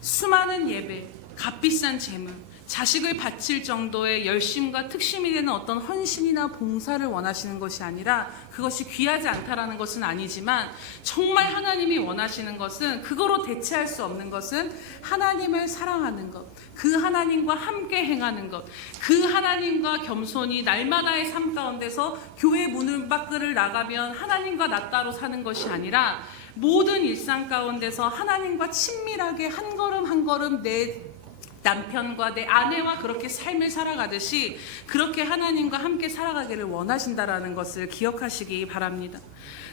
수많은 예배, 값비싼 재물, 자식을 바칠 정도의 열심과 특심이 되는 어떤 헌신이나 봉사를 원하시는 것이 아니라 그것이 귀하지 않다라는 것은 아니지만 정말 하나님이 원하시는 것은 그거로 대체할 수 없는 것은 하나님을 사랑하는 것, 그 하나님과 함께 행하는 것, 그 하나님과 겸손히 날마다의 삶 가운데서 교회 문을 밖을 나가면 하나님과 나 따로 사는 것이 아니라 모든 일상 가운데서 하나님과 친밀하게 한 걸음 한 걸음 내 남편과 내 아내와 그렇게 삶을 살아가듯이 그렇게 하나님과 함께 살아가기를 원하신다라는 것을 기억하시기 바랍니다.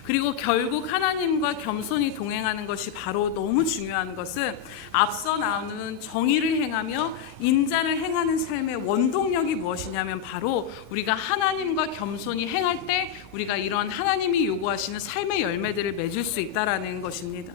그리고 결국 하나님과 겸손히 동행하는 것이 바로 너무 중요한 것은 앞서 나오는 정의를 행하며 인자를 행하는 삶의 원동력이 무엇이냐면 바로 우리가 하나님과 겸손히 행할 때 우리가 이런 하나님이 요구하시는 삶의 열매들을 맺을 수 있다라는 것입니다.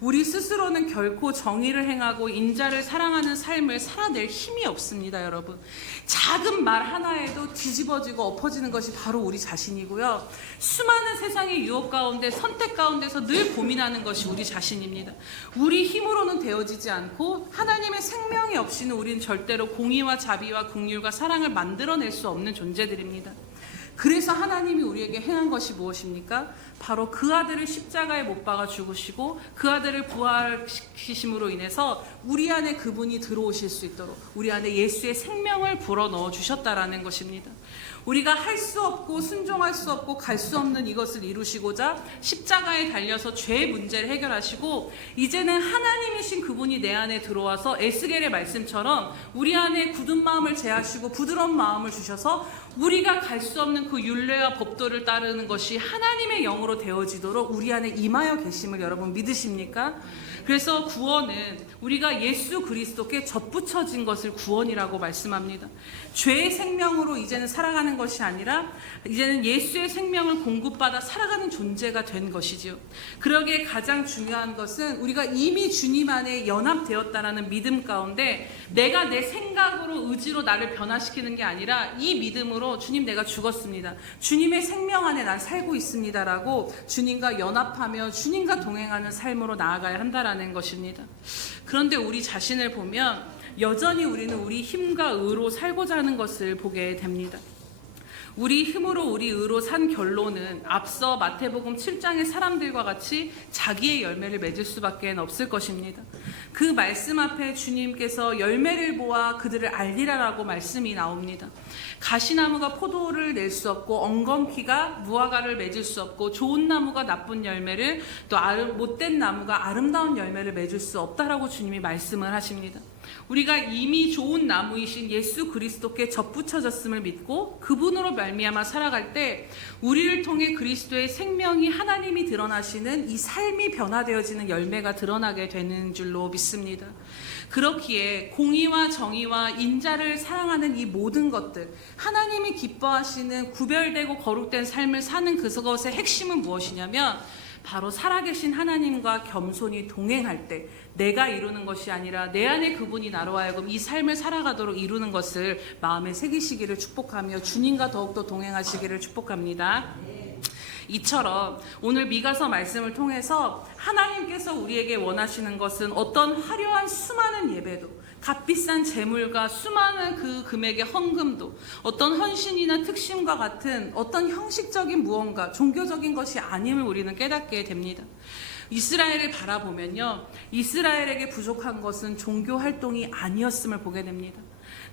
우리 스스로는 결코 정의를 행하고 인자를 사랑하는 삶을 살아낼 힘이 없습니다, 여러분. 작은 말 하나에도 뒤집어지고 엎어지는 것이 바로 우리 자신이고요. 수많은 세상의 유혹 가운데 선택 가운데서 늘 고민하는 것이 우리 자신입니다. 우리 힘으로는 되어지지 않고 하나님의 생명이 없이는 우리는 절대로 공의와 자비와 긍휼과 사랑을 만들어낼 수 없는 존재들입니다. 그래서 하나님이 우리에게 행한 것이 무엇입니까? 바로 그 아들을 십자가에 못 박아 죽으시고 그 아들을 부활시키심으로 인해서 우리 안에 그분이 들어오실 수 있도록 우리 안에 예수의 생명을 불어넣어 주셨다라는 것입니다. 우리가 할 수 없고 순종할 수 없고 갈 수 없는 이것을 이루시고자 십자가에 달려서 죄의 문제를 해결하시고 이제는 하나님이신 그분이 내 안에 들어와서 에스겔의 말씀처럼 우리 안에 굳은 마음을 제하시고 부드러운 마음을 주셔서 우리가 갈 수 없는 그 율례와 법도를 따르는 것이 하나님의 영으로 되어지도록 우리 안에 임하여 계심을 여러분 믿으십니까? 그래서 구원은 우리가 예수 그리스도께 접붙여진 것을 구원이라고 말씀합니다. 죄의 생명으로 이제는 살아가는 것이 아니라 이제는 예수의 생명을 공급받아 살아가는 존재가 된 것이지요. 그러기에 가장 중요한 것은 우리가 이미 주님 안에 연합되었다라는 믿음 가운데 내가 내 생각으로 의지로 나를 변화시키는 게 아니라 이 믿음으로 주님 내가 죽었습니다. 주님의 생명 안에 난 살고 있습니다라고 주님과 연합하며 주님과 동행하는 삶으로 나아가야 한다라는 것입니다. 그런데 우리 자신을 보면 여전히 우리는 우리 힘과 의로 살고자 하는 것을 보게 됩니다. 우리 힘으로 우리 의로 산 결론은 앞서 마태복음 7장의 사람들과 같이 자기의 열매를 맺을 수밖에 없을 것입니다. 그 말씀 앞에 주님께서 열매를 보아 그들을 알리라라고 말씀이 나옵니다. 가시나무가 포도를 낼 수 없고 엉겅퀴가 무화과를 맺을 수 없고 좋은 나무가 나쁜 열매를 또 못된 나무가 아름다운 열매를 맺을 수 없다라고 주님이 말씀을 하십니다. 우리가 이미 좋은 나무이신 예수 그리스도께 접붙여졌음을 믿고 그분으로 말미암아 살아갈 때 우리를 통해 그리스도의 생명이 하나님이 드러나시는 이 삶이 변화되어지는 열매가 드러나게 되는 줄로 믿습니다. 그렇기에 공의와 정의와 인자를 사랑하는 이 모든 것들, 하나님이 기뻐하시는 구별되고 거룩된 삶을 사는 그것의 핵심은 무엇이냐면 바로 살아계신 하나님과 겸손히 동행할 때 내가 이루는 것이 아니라 내 안에 그분이 나로 하여금 이 삶을 살아가도록 이루는 것을 마음에 새기시기를 축복하며 주님과 더욱더 동행하시기를 축복합니다. 이처럼 오늘 미가서 말씀을 통해서 하나님께서 우리에게 원하시는 것은 어떤 화려한 수많은 예배도 값비싼 재물과 수많은 그 금액의 헌금도 어떤 헌신이나 특심과 같은 어떤 형식적인 무언가 종교적인 것이 아님을 우리는 깨닫게 됩니다. 이스라엘을 바라보면요, 이스라엘에게 부족한 것은 종교 활동이 아니었음을 보게 됩니다.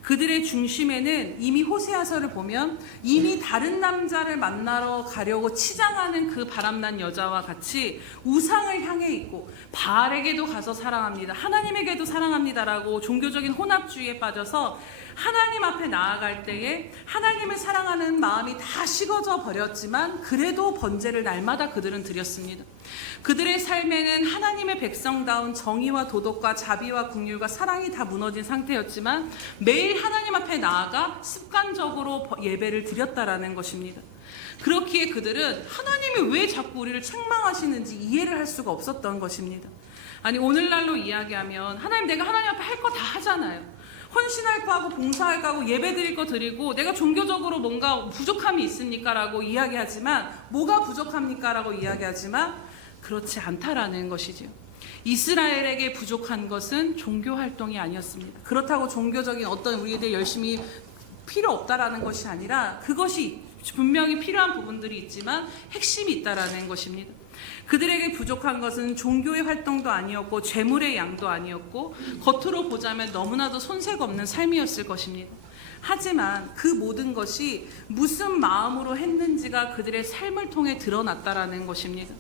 그들의 중심에는 이미 호세아서를 보면 이미 다른 남자를 만나러 가려고 치장하는 그 바람난 여자와 같이 우상을 향해 있고 바알에게도 가서 사랑합니다, 하나님에게도 사랑합니다라고 종교적인 혼합주의에 빠져서 하나님 앞에 나아갈 때에 하나님을 사랑하는 마음이 다 식어져 버렸지만 그래도 번제를 날마다 그들은 드렸습니다. 그들의 삶에는 하나님의 백성다운 정의와 도덕과 자비와 긍휼과 사랑이 다 무너진 상태였지만 매일 하나님 앞에 나아가 습관적으로 예배를 드렸다라는 것입니다. 그렇기에 그들은 하나님이 왜 자꾸 우리를 책망하시는지 이해를 할 수가 없었던 것입니다. 아니, 오늘날로 이야기하면 하나님, 내가 하나님 앞에 할 거 다 하잖아요. 헌신할 거 하고 봉사할 거 하고 예배 드릴 거 드리고 내가 종교적으로 뭔가 부족함이 있습니까? 라고 이야기하지만 뭐가 부족합니까? 라고 이야기하지만 그렇지 않다라는 것이지요. 이스라엘에게 부족한 것은 종교 활동이 아니었습니다. 그렇다고 종교적인 어떤 우리들 열심히 필요 없다라는 것이 아니라 그것이 분명히 필요한 부분들이 있지만 핵심이 있다라는 것입니다. 그들에게 부족한 것은 종교의 활동도 아니었고 재물의 양도 아니었고 겉으로 보자면 너무나도 손색 없는 삶이었을 것입니다. 하지만 그 모든 것이 무슨 마음으로 했는지가 그들의 삶을 통해 드러났다라는 것입니다.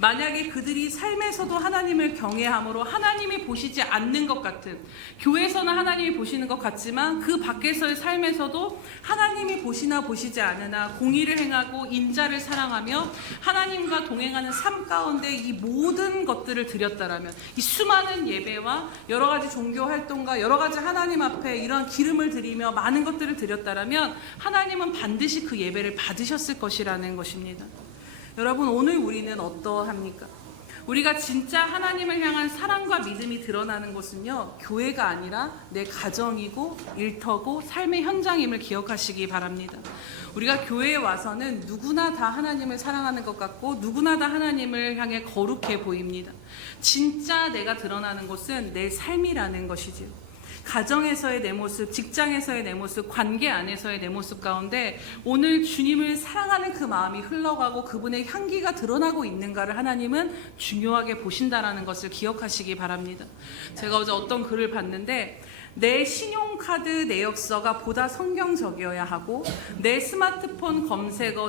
만약에 그들이 삶에서도 하나님을 경외함으로 하나님이 보시지 않는 것 같은, 교회에서는 하나님이 보시는 것 같지만 그 밖에서의 삶에서도 하나님이 보시나 보시지 않으나 공의를 행하고 인자를 사랑하며 하나님과 동행하는 삶 가운데 이 모든 것들을 드렸다라면, 이 수많은 예배와 여러 가지 종교 활동과 여러 가지 하나님 앞에 이런 기름을 드리며 많은 것들을 드렸다라면 하나님은 반드시 그 예배를 받으셨을 것이라는 것입니다. 여러분, 오늘 우리는 어떠합니까? 우리가 진짜 하나님을 향한 사랑과 믿음이 드러나는 곳은요, 교회가 아니라 내 가정이고 일터고 삶의 현장임을 기억하시기 바랍니다. 우리가 교회에 와서는 누구나 다 하나님을 사랑하는 것 같고 누구나 다 하나님을 향해 거룩해 보입니다. 진짜 내가 드러나는 곳은 내 삶이라는 것이지요. 가정에서의 내 모습, 직장에서의 내 모습, 관계 안에서의 내 모습 가운데 오늘 주님을 사랑하는 그 마음이 흘러가고 그분의 향기가 드러나고 있는가를 하나님은 중요하게 보신다라는 것을 기억하시기 바랍니다. 제가 어제 어떤 글을 봤는데 내 신용카드 내역서가 보다 성경적이어야 하고 내 스마트폰 검색어,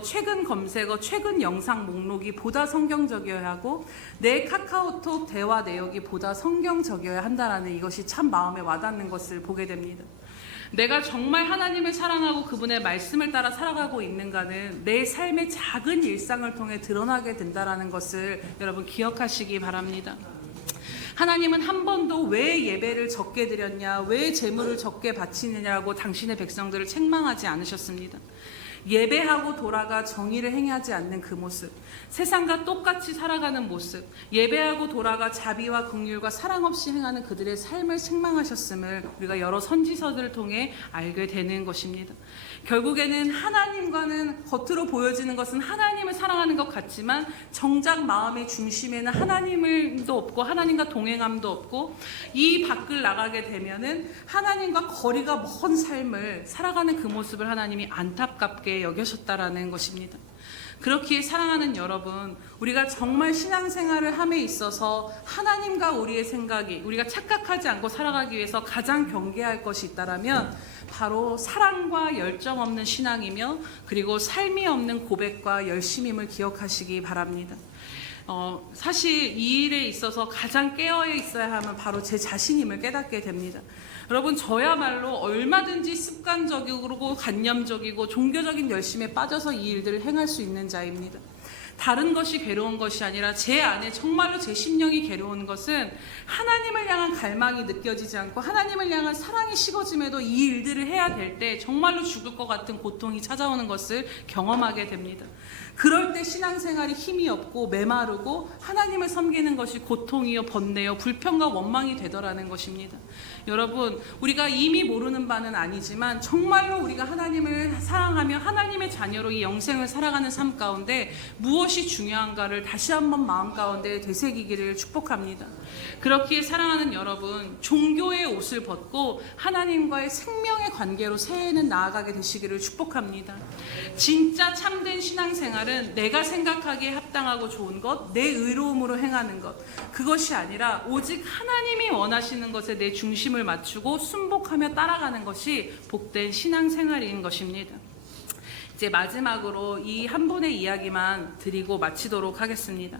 최근 영상 목록이 보다 성경적이어야 하고 내 카카오톡 대화 내역이 보다 성경적이어야 한다라는 이것이 참 마음에 와닿는 것을 보게 됩니다. 내가 정말 하나님을 사랑하고 그분의 말씀을 따라 살아가고 있는가는 내 삶의 작은 일상을 통해 드러나게 된다라는 것을 여러분 기억하시기 바랍니다. 하나님은 한 번도 왜 예배를 적게 드렸냐, 왜 재물을 적게 바치느냐고 당신의 백성들을 책망하지 않으셨습니다. 예배하고 돌아가 정의를 행하지 않는 그 모습, 세상과 똑같이 살아가는 모습, 예배하고 돌아가 자비와 긍휼과 사랑 없이 행하는 그들의 삶을 책망하셨음을 우리가 여러 선지서들을 통해 알게 되는 것입니다. 결국에는 하나님과는 겉으로 보여지는 것은 하나님을 사랑하는 것 같지만 정작 마음의 중심에는 하나님도 없고 하나님과 동행함도 없고 이 밖을 나가게 되면은 하나님과 거리가 먼 삶을 살아가는 그 모습을 하나님이 안타깝게 여겨셨다라는 것입니다. 그렇기에 사랑하는 여러분, 우리가 정말 신앙생활을 함에 있어서 하나님과 우리의 생각이 우리가 착각하지 않고 살아가기 위해서 가장 경계할 것이 있다라면 바로 사랑과 열정 없는 신앙이며 그리고 삶이 없는 고백과 열심임을 기억하시기 바랍니다. 사실 이 일에 있어서 가장 깨어 있어야 하면 바로 제 자신임을 깨닫게 됩니다. 여러분, 저야말로 얼마든지 습관적이고 관념적이고 종교적인 열심에 빠져서 이 일들을 행할 수 있는 자입니다. 다른 것이 괴로운 것이 아니라 제 안에 정말로 제 심령이 괴로운 것은 하나님을 향한 갈망이 느껴지지 않고 하나님을 향한 사랑이 식어짐에도 이 일들을 해야 될 때 정말로 죽을 것 같은 고통이 찾아오는 것을 경험하게 됩니다. 그럴 때 신앙생활이 힘이 없고 메마르고 하나님을 섬기는 것이 고통이요 번뇌요 불평과 원망이 되더라는 것입니다. 여러분, 우리가 이미 모르는 바는 아니지만 정말로 우리가 하나님을 사랑하며 하나님의 자녀로 이 영생을 살아가는 삶 가운데 무엇이 중요한가를 다시 한번 마음 가운데 되새기기를 축복합니다. 그렇기에 사랑하는 여러분, 종교의 옷을 벗고 하나님과의 생명의 관계로 새해에는 나아가게 되시기를 축복합니다. 진짜 참된 신앙생활은 내가 생각하기에 합당하고 좋은 것, 내 의로움으로 행하는 것, 그것이 아니라 오직 하나님이 원하시는 것에 내 중심을 맞추고 순복하며 따라가는 것이 복된 신앙생활인 것입니다. 이제 마지막으로 이 한 분의 이야기만 드리고 마치도록 하겠습니다.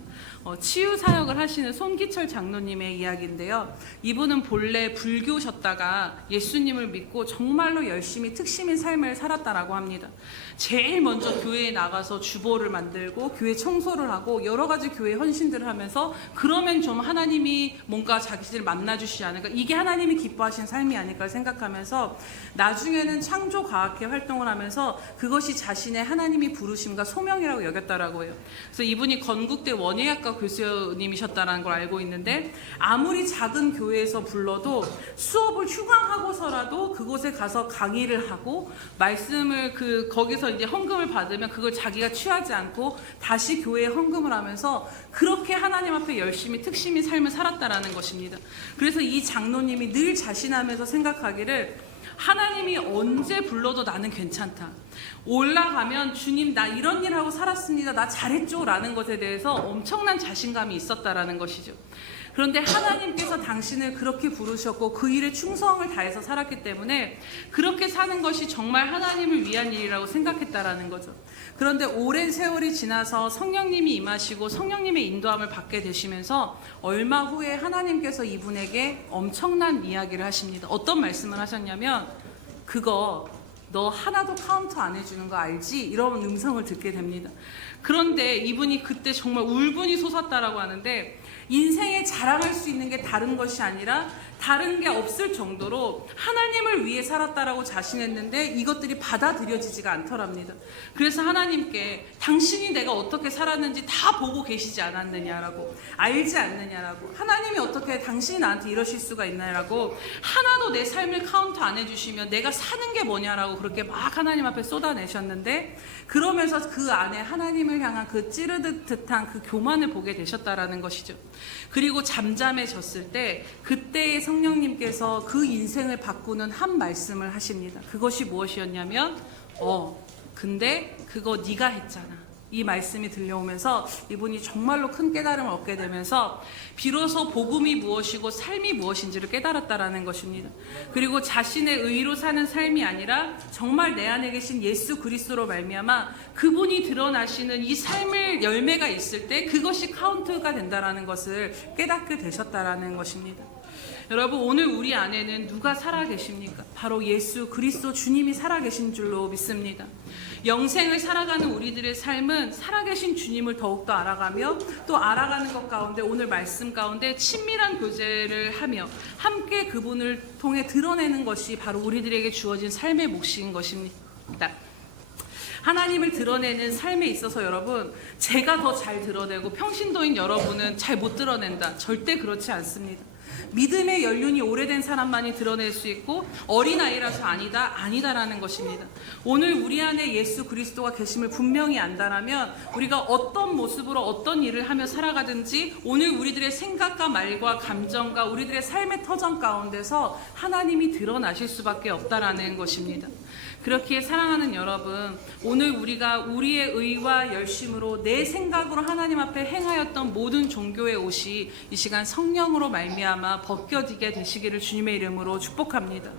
치유 사역을 하시는 손기철 장로님의 이야기인데요. 이분은 본래 불교셨다가 예수님을 믿고 정말로 열심히 특심인 삶을 살았다라고 합니다. 제일 먼저 교회에 나가서 주보를 만들고 교회 청소를 하고 여러 가지 교회 헌신들을 하면서 그러면 좀 하나님이 뭔가 자기를 만나주시지 않을까, 이게 하나님이 기뻐하신 삶이 아닐까 생각하면서 나중에는 창조과학회 활동을 하면서 그것이 자신의 하나님이 부르심과 소명이라고 여겼다라고 해요. 그래서 이분이 건국대 원예학과 교수님이셨다는 걸 알고 있는데 아무리 작은 교회에서 불러도 수업을 휴강하고서라도 그곳에 가서 강의를 하고 말씀을 거기서 이제 헌금을 받으면 그걸 자기가 취하지 않고 다시 교회에 헌금을 하면서 그렇게 하나님 앞에 열심히 특심인 삶을 살았다라는 것입니다. 그래서 이 장로님이 늘 자신하면서 생각하기를 하나님이 언제 불러도 나는 괜찮다. 올라가면 주님 나 이런 일 하고 살았습니다. 나 잘했죠. 라는 것에 대해서 엄청난 자신감이 있었다라는 것이죠. 그런데 하나님께서 당신을 그렇게 부르셨고 그 일에 충성을 다해서 살았기 때문에 그렇게 사는 것이 정말 하나님을 위한 일이라고 생각했다라는 거죠. 그런데 오랜 세월이 지나서 성령님이 임하시고 성령님의 인도함을 받게 되시면서 얼마 후에 하나님께서 이분에게 엄청난 이야기를 하십니다. 어떤 말씀을 하셨냐면 그거 너 하나도 카운트 안 해주는 거 알지? 이런 음성을 듣게 됩니다. 그런데 이분이 그때 정말 울분이 솟았다라고 하는데 인생에 자랑할 수 있는 게 다른 것이 아니라 다른 게 없을 정도로 하나님을 위해 살았다라고 자신했는데 이것들이 받아들여지지가 않더랍니다. 그래서 하나님께 당신이 내가 어떻게 살았는지 다 보고 계시지 않았느냐라고, 알지 않느냐라고, 하나님이 어떻게 당신이 나한테 이러실 수가 있나라고 하나도 내 삶을 카운트 안 해주시면 내가 사는 게 뭐냐라고 그렇게 막 하나님 앞에 쏟아내셨는데 그러면서 그 안에 하나님을 향한 그 찌르듯한 그 교만을 보게 되셨다라는 것이죠. 그리고 잠잠해졌을 때 그때의 성령님께서 그 인생을 바꾸는 한 말씀을 하십니다. 그것이 무엇이었냐면 근데 그거 네가 했잖아. 이 말씀이 들려오면서 이분이 정말로 큰 깨달음을 얻게 되면서 비로소 복음이 무엇이고 삶이 무엇인지를 깨달았다라는 것입니다. 그리고 자신의 의로 사는 삶이 아니라 정말 내 안에 계신 예수 그리스도로 말미암아 그분이 드러나시는 이 삶의 열매가 있을 때 그것이 카운트가 된다라는 것을 깨닫게 되셨다라는 것입니다. 여러분, 오늘 우리 안에는 누가 살아계십니까? 바로 예수 그리스도 주님이 살아계신 줄로 믿습니다. 영생을 살아가는 우리들의 삶은 살아계신 주님을 더욱더 알아가며 또 알아가는 것 가운데 오늘 말씀 가운데 친밀한 교제를 하며 함께 그분을 통해 드러내는 것이 바로 우리들에게 주어진 삶의 몫인 것입니다. 하나님을 드러내는 삶에 있어서 여러분, 제가 더 잘 드러내고 평신도인 여러분은 잘 못 드러낸다. 절대 그렇지 않습니다. 믿음의 연륜이 오래된 사람만이 드러낼 수 있고 어린아이라서 아니다라는 것입니다. 오늘 우리 안에 예수 그리스도가 계심을 분명히 안다라면 우리가 어떤 모습으로 어떤 일을 하며 살아가든지 오늘 우리들의 생각과 말과 감정과 우리들의 삶의 터전 가운데서 하나님이 드러나실 수밖에 없다라는 것입니다. 그렇기에 사랑하는 여러분, 오늘 우리가 우리의 의와 열심으로 내 생각으로 하나님 앞에 행하였던 모든 종교의 옷이 이 시간 성령으로 말미암아 벗겨지게 되시기를 주님의 이름으로 축복합니다.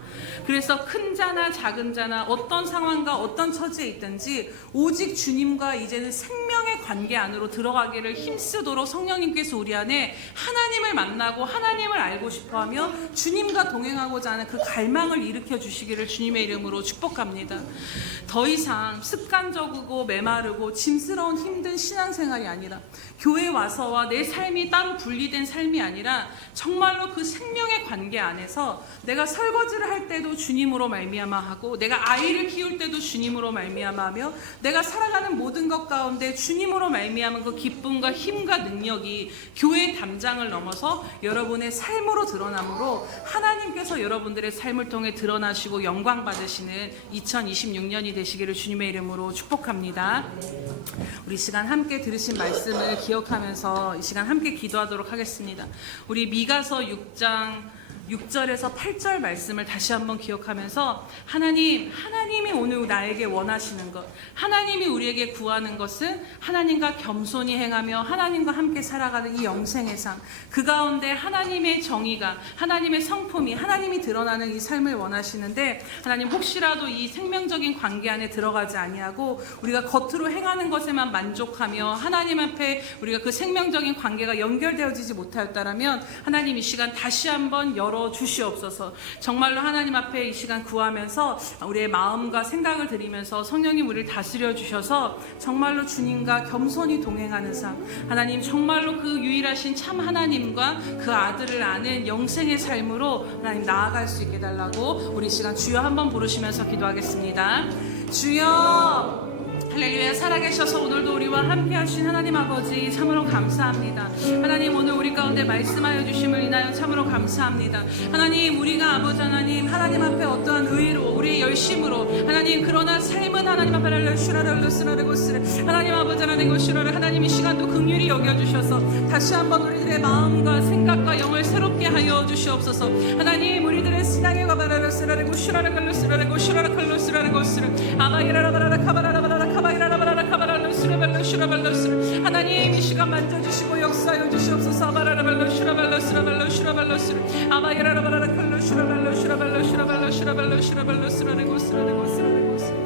그래서 큰 자나 작은 자나 어떤 상황과 어떤 처지에 있든지 오직 주님과 이제는 생명의 관계 안으로 들어가기를 힘쓰도록 성령님께서 우리 안에 하나님을 만나고 하나님을 알고 싶어하며 주님과 동행하고자 하는 그 갈망을 일으켜 주시기를 주님의 이름으로 축복합니다. 더 이상 습관적이고 메마르고 짐스러운 힘든 신앙생활이 아니라 교회 와서와 내 삶이 따로 분리된 삶이 아니라 정말로 그 생명의 관계 안에서 내가 설거지를 할 때도 주님으로 말미암아 하고 내가 아이를 키울 때도 주님으로 말미암아 하며 내가 살아가는 모든 것 가운데 주님으로 말미암은 그 기쁨과 힘과 능력이 교회의 담장을 넘어서 여러분의 삶으로 드러나므로 하나님께서 여러분들의 삶을 통해 드러나시고 영광 받으시는 2026년이 되시기를 주님의 이름으로 축복합니다. 우리 시간 함께 들으신 말씀을 기억하면서 이 시간 함께 기도하도록 하겠습니다. 우리 미가서 6장 6절에서 8절 말씀을 다시 한번 기억하면서 하나님이 오늘 나에게 원하시는 것, 하나님이 우리에게 구하는 것은 하나님과 겸손히 행하며 하나님과 함께 살아가는 이 영생의 삶, 그 가운데 하나님의 정의가, 하나님의 성품이, 하나님이 드러나는 이 삶을 원하시는데 하나님 혹시라도 이 생명적인 관계 안에 들어가지 아니하고 우리가 겉으로 행하는 것에만 만족하며 하나님 앞에 우리가 그 생명적인 관계가 연결되어지지 못하였다라면 하나님 이 시간 다시 한번 열어 주시옵소서. 정말로 하나님 앞에 이 시간 구하면서 우리의 마음과 생각을 드리면서 성령님 우리를 다스려 주셔서 정말로 주님과 겸손히 동행하는 삶, 하나님 정말로 그 유일하신 참 하나님과 그 아들을 아는 영생의 삶으로 하나님 나아갈 수 있게 달라고 우리 시간 주여 한번 부르시면서 기도하겠습니다. 주여, 할렐루야. 살아계셔서 오늘도 우리와 함께 하신 하나님 아버지 참으로 감사합니다. 하나님 오늘 우리 가운데 말씀하여 주심을 인하여 참으로 감사합니다. 하나님 우리가 아버지 하나님 앞에 어떠한 의로 우리의 열심으로 하나님 그러나 삶은 하나님 앞에 하나님 아버지 하나님 이 시간도 긍휼히 여겨주셔서 다시 한번 우리들의 마음과 생각과 영을 새롭게 하여 주시옵소서. 하나님 우리들의 신앙의 가바라를 쓰라고 슈라라칼로 쓰라고 슈라라칼로 쓰라고 쓰라 아마이라라바라라 카바라라바라라 하나님 이 시간 만져주시고 역사하여 주시옵소서. 아바라라발로 슈라발로 쓰라발로 슈라발로 쓰라 아마이라라바라라 칼로 슈라발로 슈라발로 슈라발로 슈라발로 슈라발로 쓰라고 쓰라고 쓰라고 쓰라.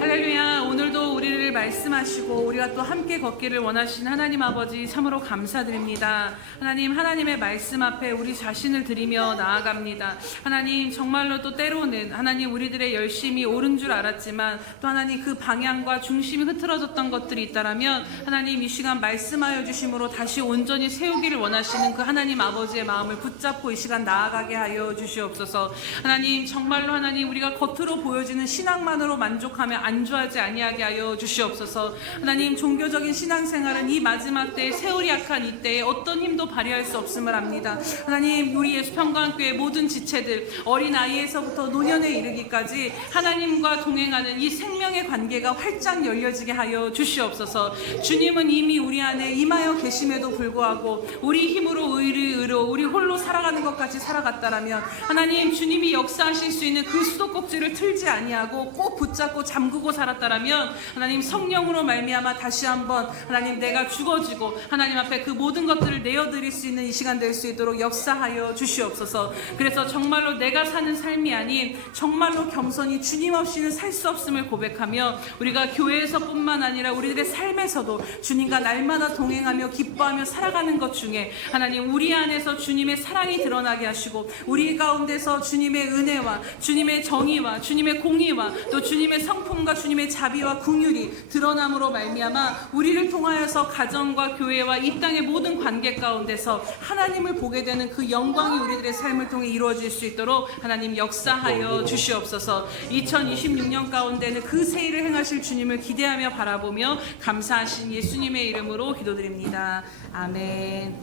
할렐루야. 오늘도 우리를 말씀하시고 우리가 또 함께 걷기를 원하신 하나님 아버지 참으로 감사드립니다. 하나님의 말씀 앞에 우리 자신을 드리며 나아갑니다. 하나님 정말로 또 때로는 하나님 우리들의 열심이 옳은 줄 알았지만 또 하나님 그 방향과 중심이 흐트러졌던 것들이 있다라면 하나님 이 시간 말씀하여 주심으로 다시 온전히 세우기를 원하시는 그 하나님 아버지의 마음을 붙잡고 이 시간 나아가게 하여 주시옵소서. 하나님 정말로 하나님 우리가 겉으로 보여지는 신앙만으로 만족하며 안주하지 아니하게 하여 주시옵소서. 주시옵소서. 하나님, 종교적인 신앙생활은 이 마지막 때에, 세월이 약한 이때에 어떤 힘도 발휘할 수 없음을 압니다. 하나님, 우리 예수 평강교회 모든 지체들, 어린아이에서부터 노년에 이르기까지 하나님과 동행하는 이 생명의 관계가 활짝 열려지게 하여 주시옵소서. 주님은 이미 우리 안에 임하여 계심에도 불구하고 우리 힘으로 의로 우리 홀로 살아가는 것 같이 살아갔다라면, 하나님, 주님이 역사하실 수 있는 그 수도꼭지를 틀지 아니하고 꼭 붙잡고 잠그고 살았다라면, 하나님, 성령으로 말미암아 다시 한번 하나님, 내가 죽어지고 하나님 앞에 그 모든 것들을 내어드릴 수 있는 이 시간 될 수 있도록 역사하여 주시옵소서. 그래서 정말로 내가 사는 삶이 아닌 정말로 겸손히 주님 없이는 살 수 없음을 고백하며, 우리가 교회에서뿐만 아니라 우리들의 삶에서도 주님과 날마다 동행하며 기뻐하며 살아가는 것 중에 하나님, 우리 안에서 주님의 사랑이 드러나게 하시고, 우리 가운데서 주님의 은혜와 주님의 정의와 주님의 공의와 또 주님의 성품과 주님의 자비와 긍휼이 드러남으로 말미암아 우리를 통하여서 가정과 교회와 이 땅의 모든 관계 가운데서 하나님을 보게 되는 그 영광이 우리들의 삶을 통해 이루어질 수 있도록 하나님 역사하여 주시옵소서. 2026년 가운데는 그 세일을 행하실 주님을 기대하며 바라보며 감사하신 예수님의 이름으로 기도드립니다. 아멘.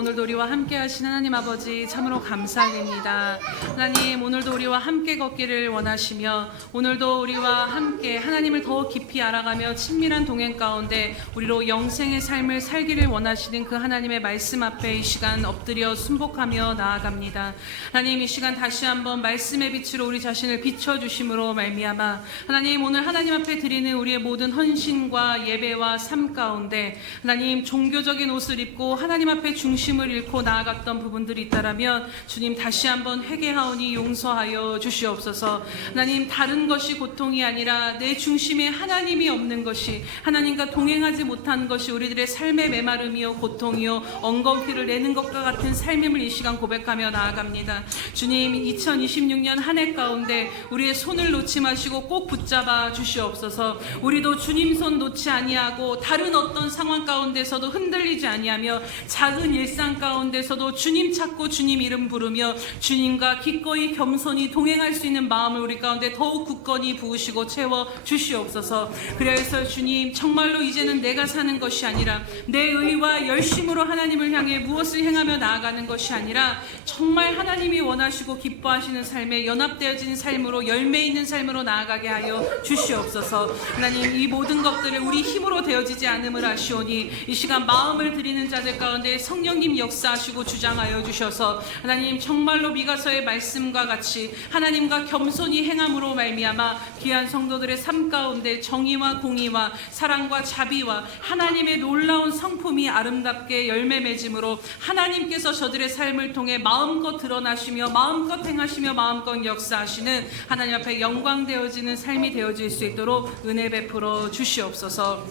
오늘도 우리와 함께 하신 하나님 아버지 참으로 감사드립니다. 하나님 오늘도 우리와 함께 걷기를 원하시며 오늘도 우리와 함께 하나님을 더 깊이 알아가며 친밀한 동행 가운데 우리로 영생의 삶을 살기를 원하시는 그 하나님의 말씀 앞에 이 시간 엎드려 순복하며 나아갑니다. 하나님 이 시간 다시 한번 말씀의 빛으로 우리 자신을 비춰주심으로 말미암아 하나님 오늘 하나님 앞에 드리는 우리의 모든 헌신과 예배와 삶 가운데 하나님 종교적인 옷을 입고 하나님 앞에 중심을 잃고 나아갔던 부분들이 있다라면 주님 다시 한번 회개하오니 용서하여 주시옵소서. 하나님 다른 것이 고통이 아니라 내 중심에 하나님이 없는 것이 하나님과 동행하지 못한 것이 우리들의 삶의 메마름이요 고통이요 엉겅퀴를 내는 것과 같은 삶임을 이 시간 고백하며 나아갑니다. 주님 2026년 한 해 가운데 우리의 손을 놓지 마시고 꼭 붙잡아 주시옵소서. 우리도 주님 손 놓지 아니하고 다른 어떤 상황 가운데서도 흔들리지 아니하며 작은 일상 가운데서도 주님 찾고 주님 이름 부르며 주님과 기꺼이 겸손히 동행할 수 있는 마음을 우리 가운데 더욱 굳건히 부으시고 채워 주시옵소서. 그래서 주님 정말로 이제는 내가 사는 것이 아니라 내 의와 열심으로 하나님을 향해 무엇을 행하며 나아가는 것이 아니라 정말 하나님이 원하시고 기뻐하시는 삶에 연합되어진 삶으로 열매 있는 삶으로 나아가게 하여 주시옵소서. 하나님 이 모든 것들을 우리 힘으로 되어지지 않음을 아시오니 이 시간 마음을 드리는 자들 가운데 성령님 역사하시고 주장하여 주셔서 하나님 정말로 미가서의 말씀과 같이 하나님과 겸손히 행함으로 말미암아 귀한 성도들의 삶 가운데 정의와 공의와 사랑과 자비와 하나님의 놀라운 성품이 아름답게 열매 맺음으로 하나님께서 저들의 삶을 통해 마음껏 드러나시며 마음껏 행하시며 마음껏 역사하시는 하나님 앞에 영광되어지는 삶이 되어질 수 있도록 은혜 베풀어 주시옵소서.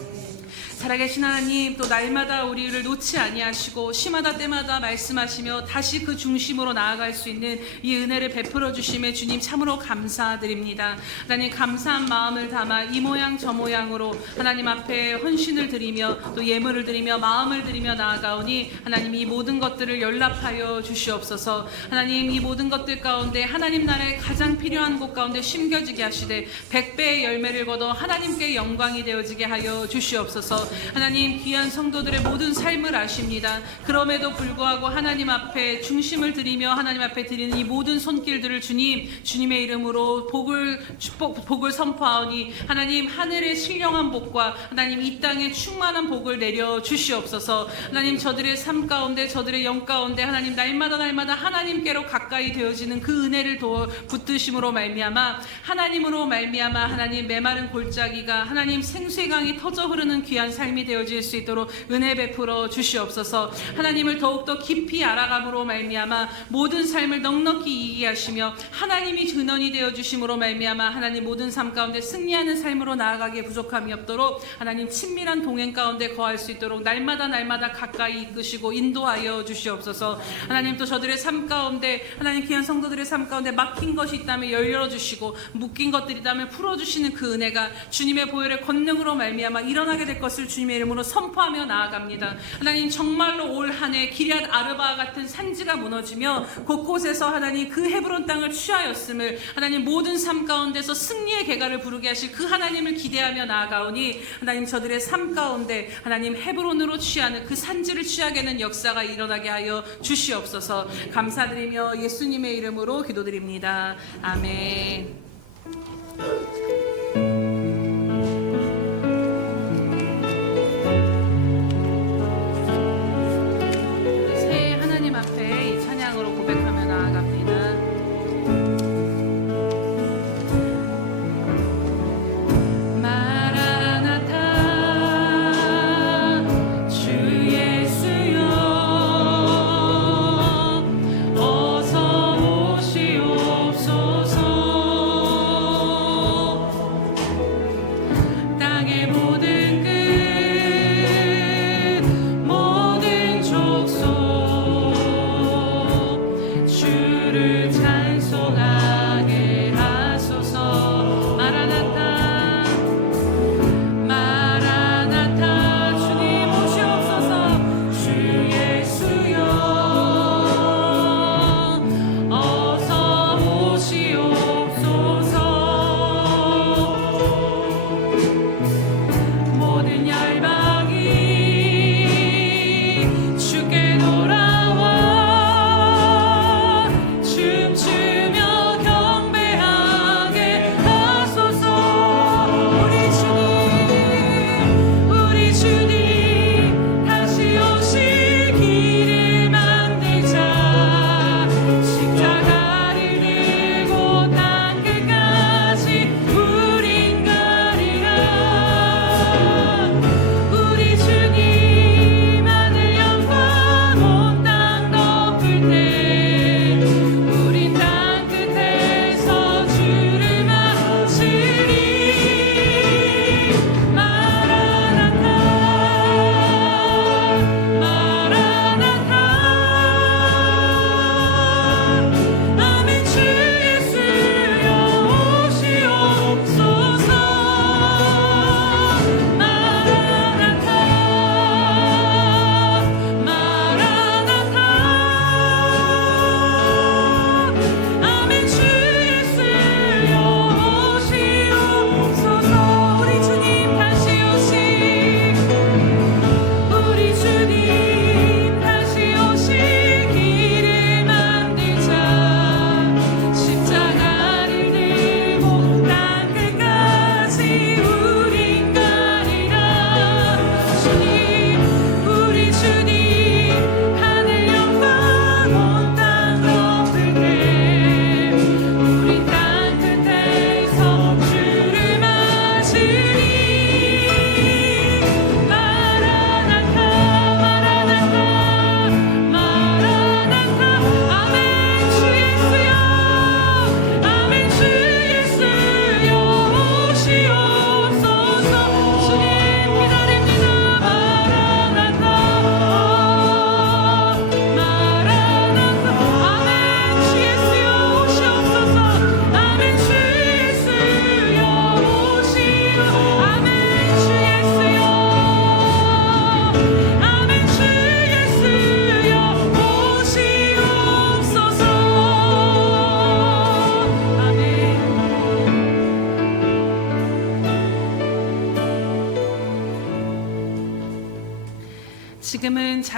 살아계신 하나님 또 날마다 우리를 놓지 아니하시고 시마다 때마다 말씀하시며 다시 그 중심으로 나아갈 수 있는 이 은혜를 베풀어 주심에 주님 참으로 감사드립니다. 하나님 감사한 마음을 담아 이 모양 저 모양으로 하나님 앞에 헌신을 드리며 또 예물을 드리며 마음을 드리며 나아가오니 하나님 이 모든 것들을 연락하여 주시옵소서. 하나님 이 모든 것들 가운데 하나님 나라에 가장 필요한 곳 가운데 심겨지게 하시되 100배의 열매를 거둬 하나님께 영광이 되어지게 하여 주시옵소서. 하나님 귀한 성도들의 모든 삶을 아십니다. 그럼에도 불구하고 하나님 앞에 중심을 드리며 하나님 앞에 드리는 이 모든 손길들을 주님의 이름으로 복을 선포하오니 하나님 하늘의 신령한 복과 하나님 이 땅에 충만한 복을 내려 주시옵소서. 하나님 저들의 삶 가운데 저들의 영 가운데 하나님 날마다 하나님께로 가까이 되어지는 그 은혜를 붙드심으로 말미암아 하나님으로 말미암아 하나님 메마른 골짜기가 하나님 생수의 강이 터져 흐르는 귀한 삶이 되어질 수 있도록 은혜 베풀어 주시옵소서. 하나님을 더욱더 깊이 알아감으로 말미암아 모든 삶을 넉넉히 이기게 하시며 하나님이 근원이 되어 주심으로 말미암아 하나님 모든 삶 가운데 승리하는 삶으로 나아가기에 부족함이 없도록 하나님 친밀한 동행 가운데 거할 수 있도록 날마다 가까이 이끄시고 인도하여 주시옵소서. 하나님 또 저들의 삶 가운데 하나님 귀한 성도들의 삶 가운데 막힌 것이 있다면 열려주시고 묶인 것들이 있다면 풀어주시는 그 은혜가 주님의 보혈의 권능으로 말미암아 일어나게 될 것을 주님의 이름으로 선포하며 나아갑니다. 하나님 정말로 올 한 해 기럇 아르바와 같은 산지가 무너지며 곳곳에서 하나님 그 헤브론 땅을 취하였음을 하나님 모든 삶 가운데서 승리의 계가를 부르게 하실 그 하나님을 기대하며 나아가오니 하나님 저들의 삶 가운데 하나님 헤브론으로 취하는 그 산지를 취하게 하는 역사가 일어나게 하여 주시옵소서. 감사드리며 예수님의 이름으로 기도드립니다. 아멘. 앞에 이 찬양으로 고백하며 나아갑니다. 마라나타 주 예수여 어서 오시옵소서.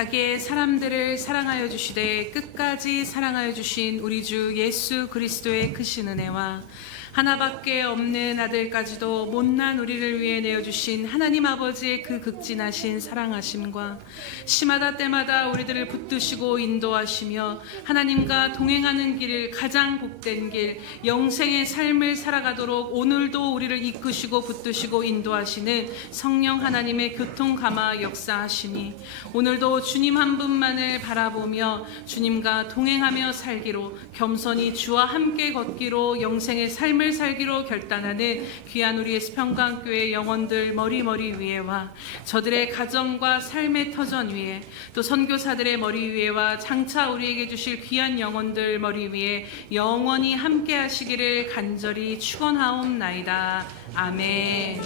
자기의 사람들을 사랑하여 주시되 끝까지 사랑하여 주신 우리 주 예수 그리스도의 크신 은혜와 하나밖에 없는 아들까지도 못난 우리를 위해 내어주신 하나님 아버지의 그 극진하신 사랑하심과 시마다 때마다 우리들을 붙드시고 인도하시며 하나님과 동행하는 길을 가장 복된 길 영생의 삶을 살아가도록 오늘도 우리를 이끄시고 붙드시고 인도하시는 성령 하나님의 교통감화 역사하시니 오늘도 주님 한 분만을 바라보며 주님과 동행하며 살기로 겸손히 주와 함께 걷기로 영생의 삶을 살기로 결단하는 귀한 우리 예수평강교회 영혼들 머리 위에와 저들의 가정과 삶의 터전 위에 또 선교사들의 머리 위에와 장차 우리에게 주실 귀한 영혼들 머리 위에 영원히 함께 하시기를 간절히 축원하옵나이다. 아멘.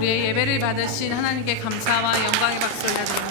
우리의 예배를 받으신 하나님께 감사와 영광의 박수 올려드립니다.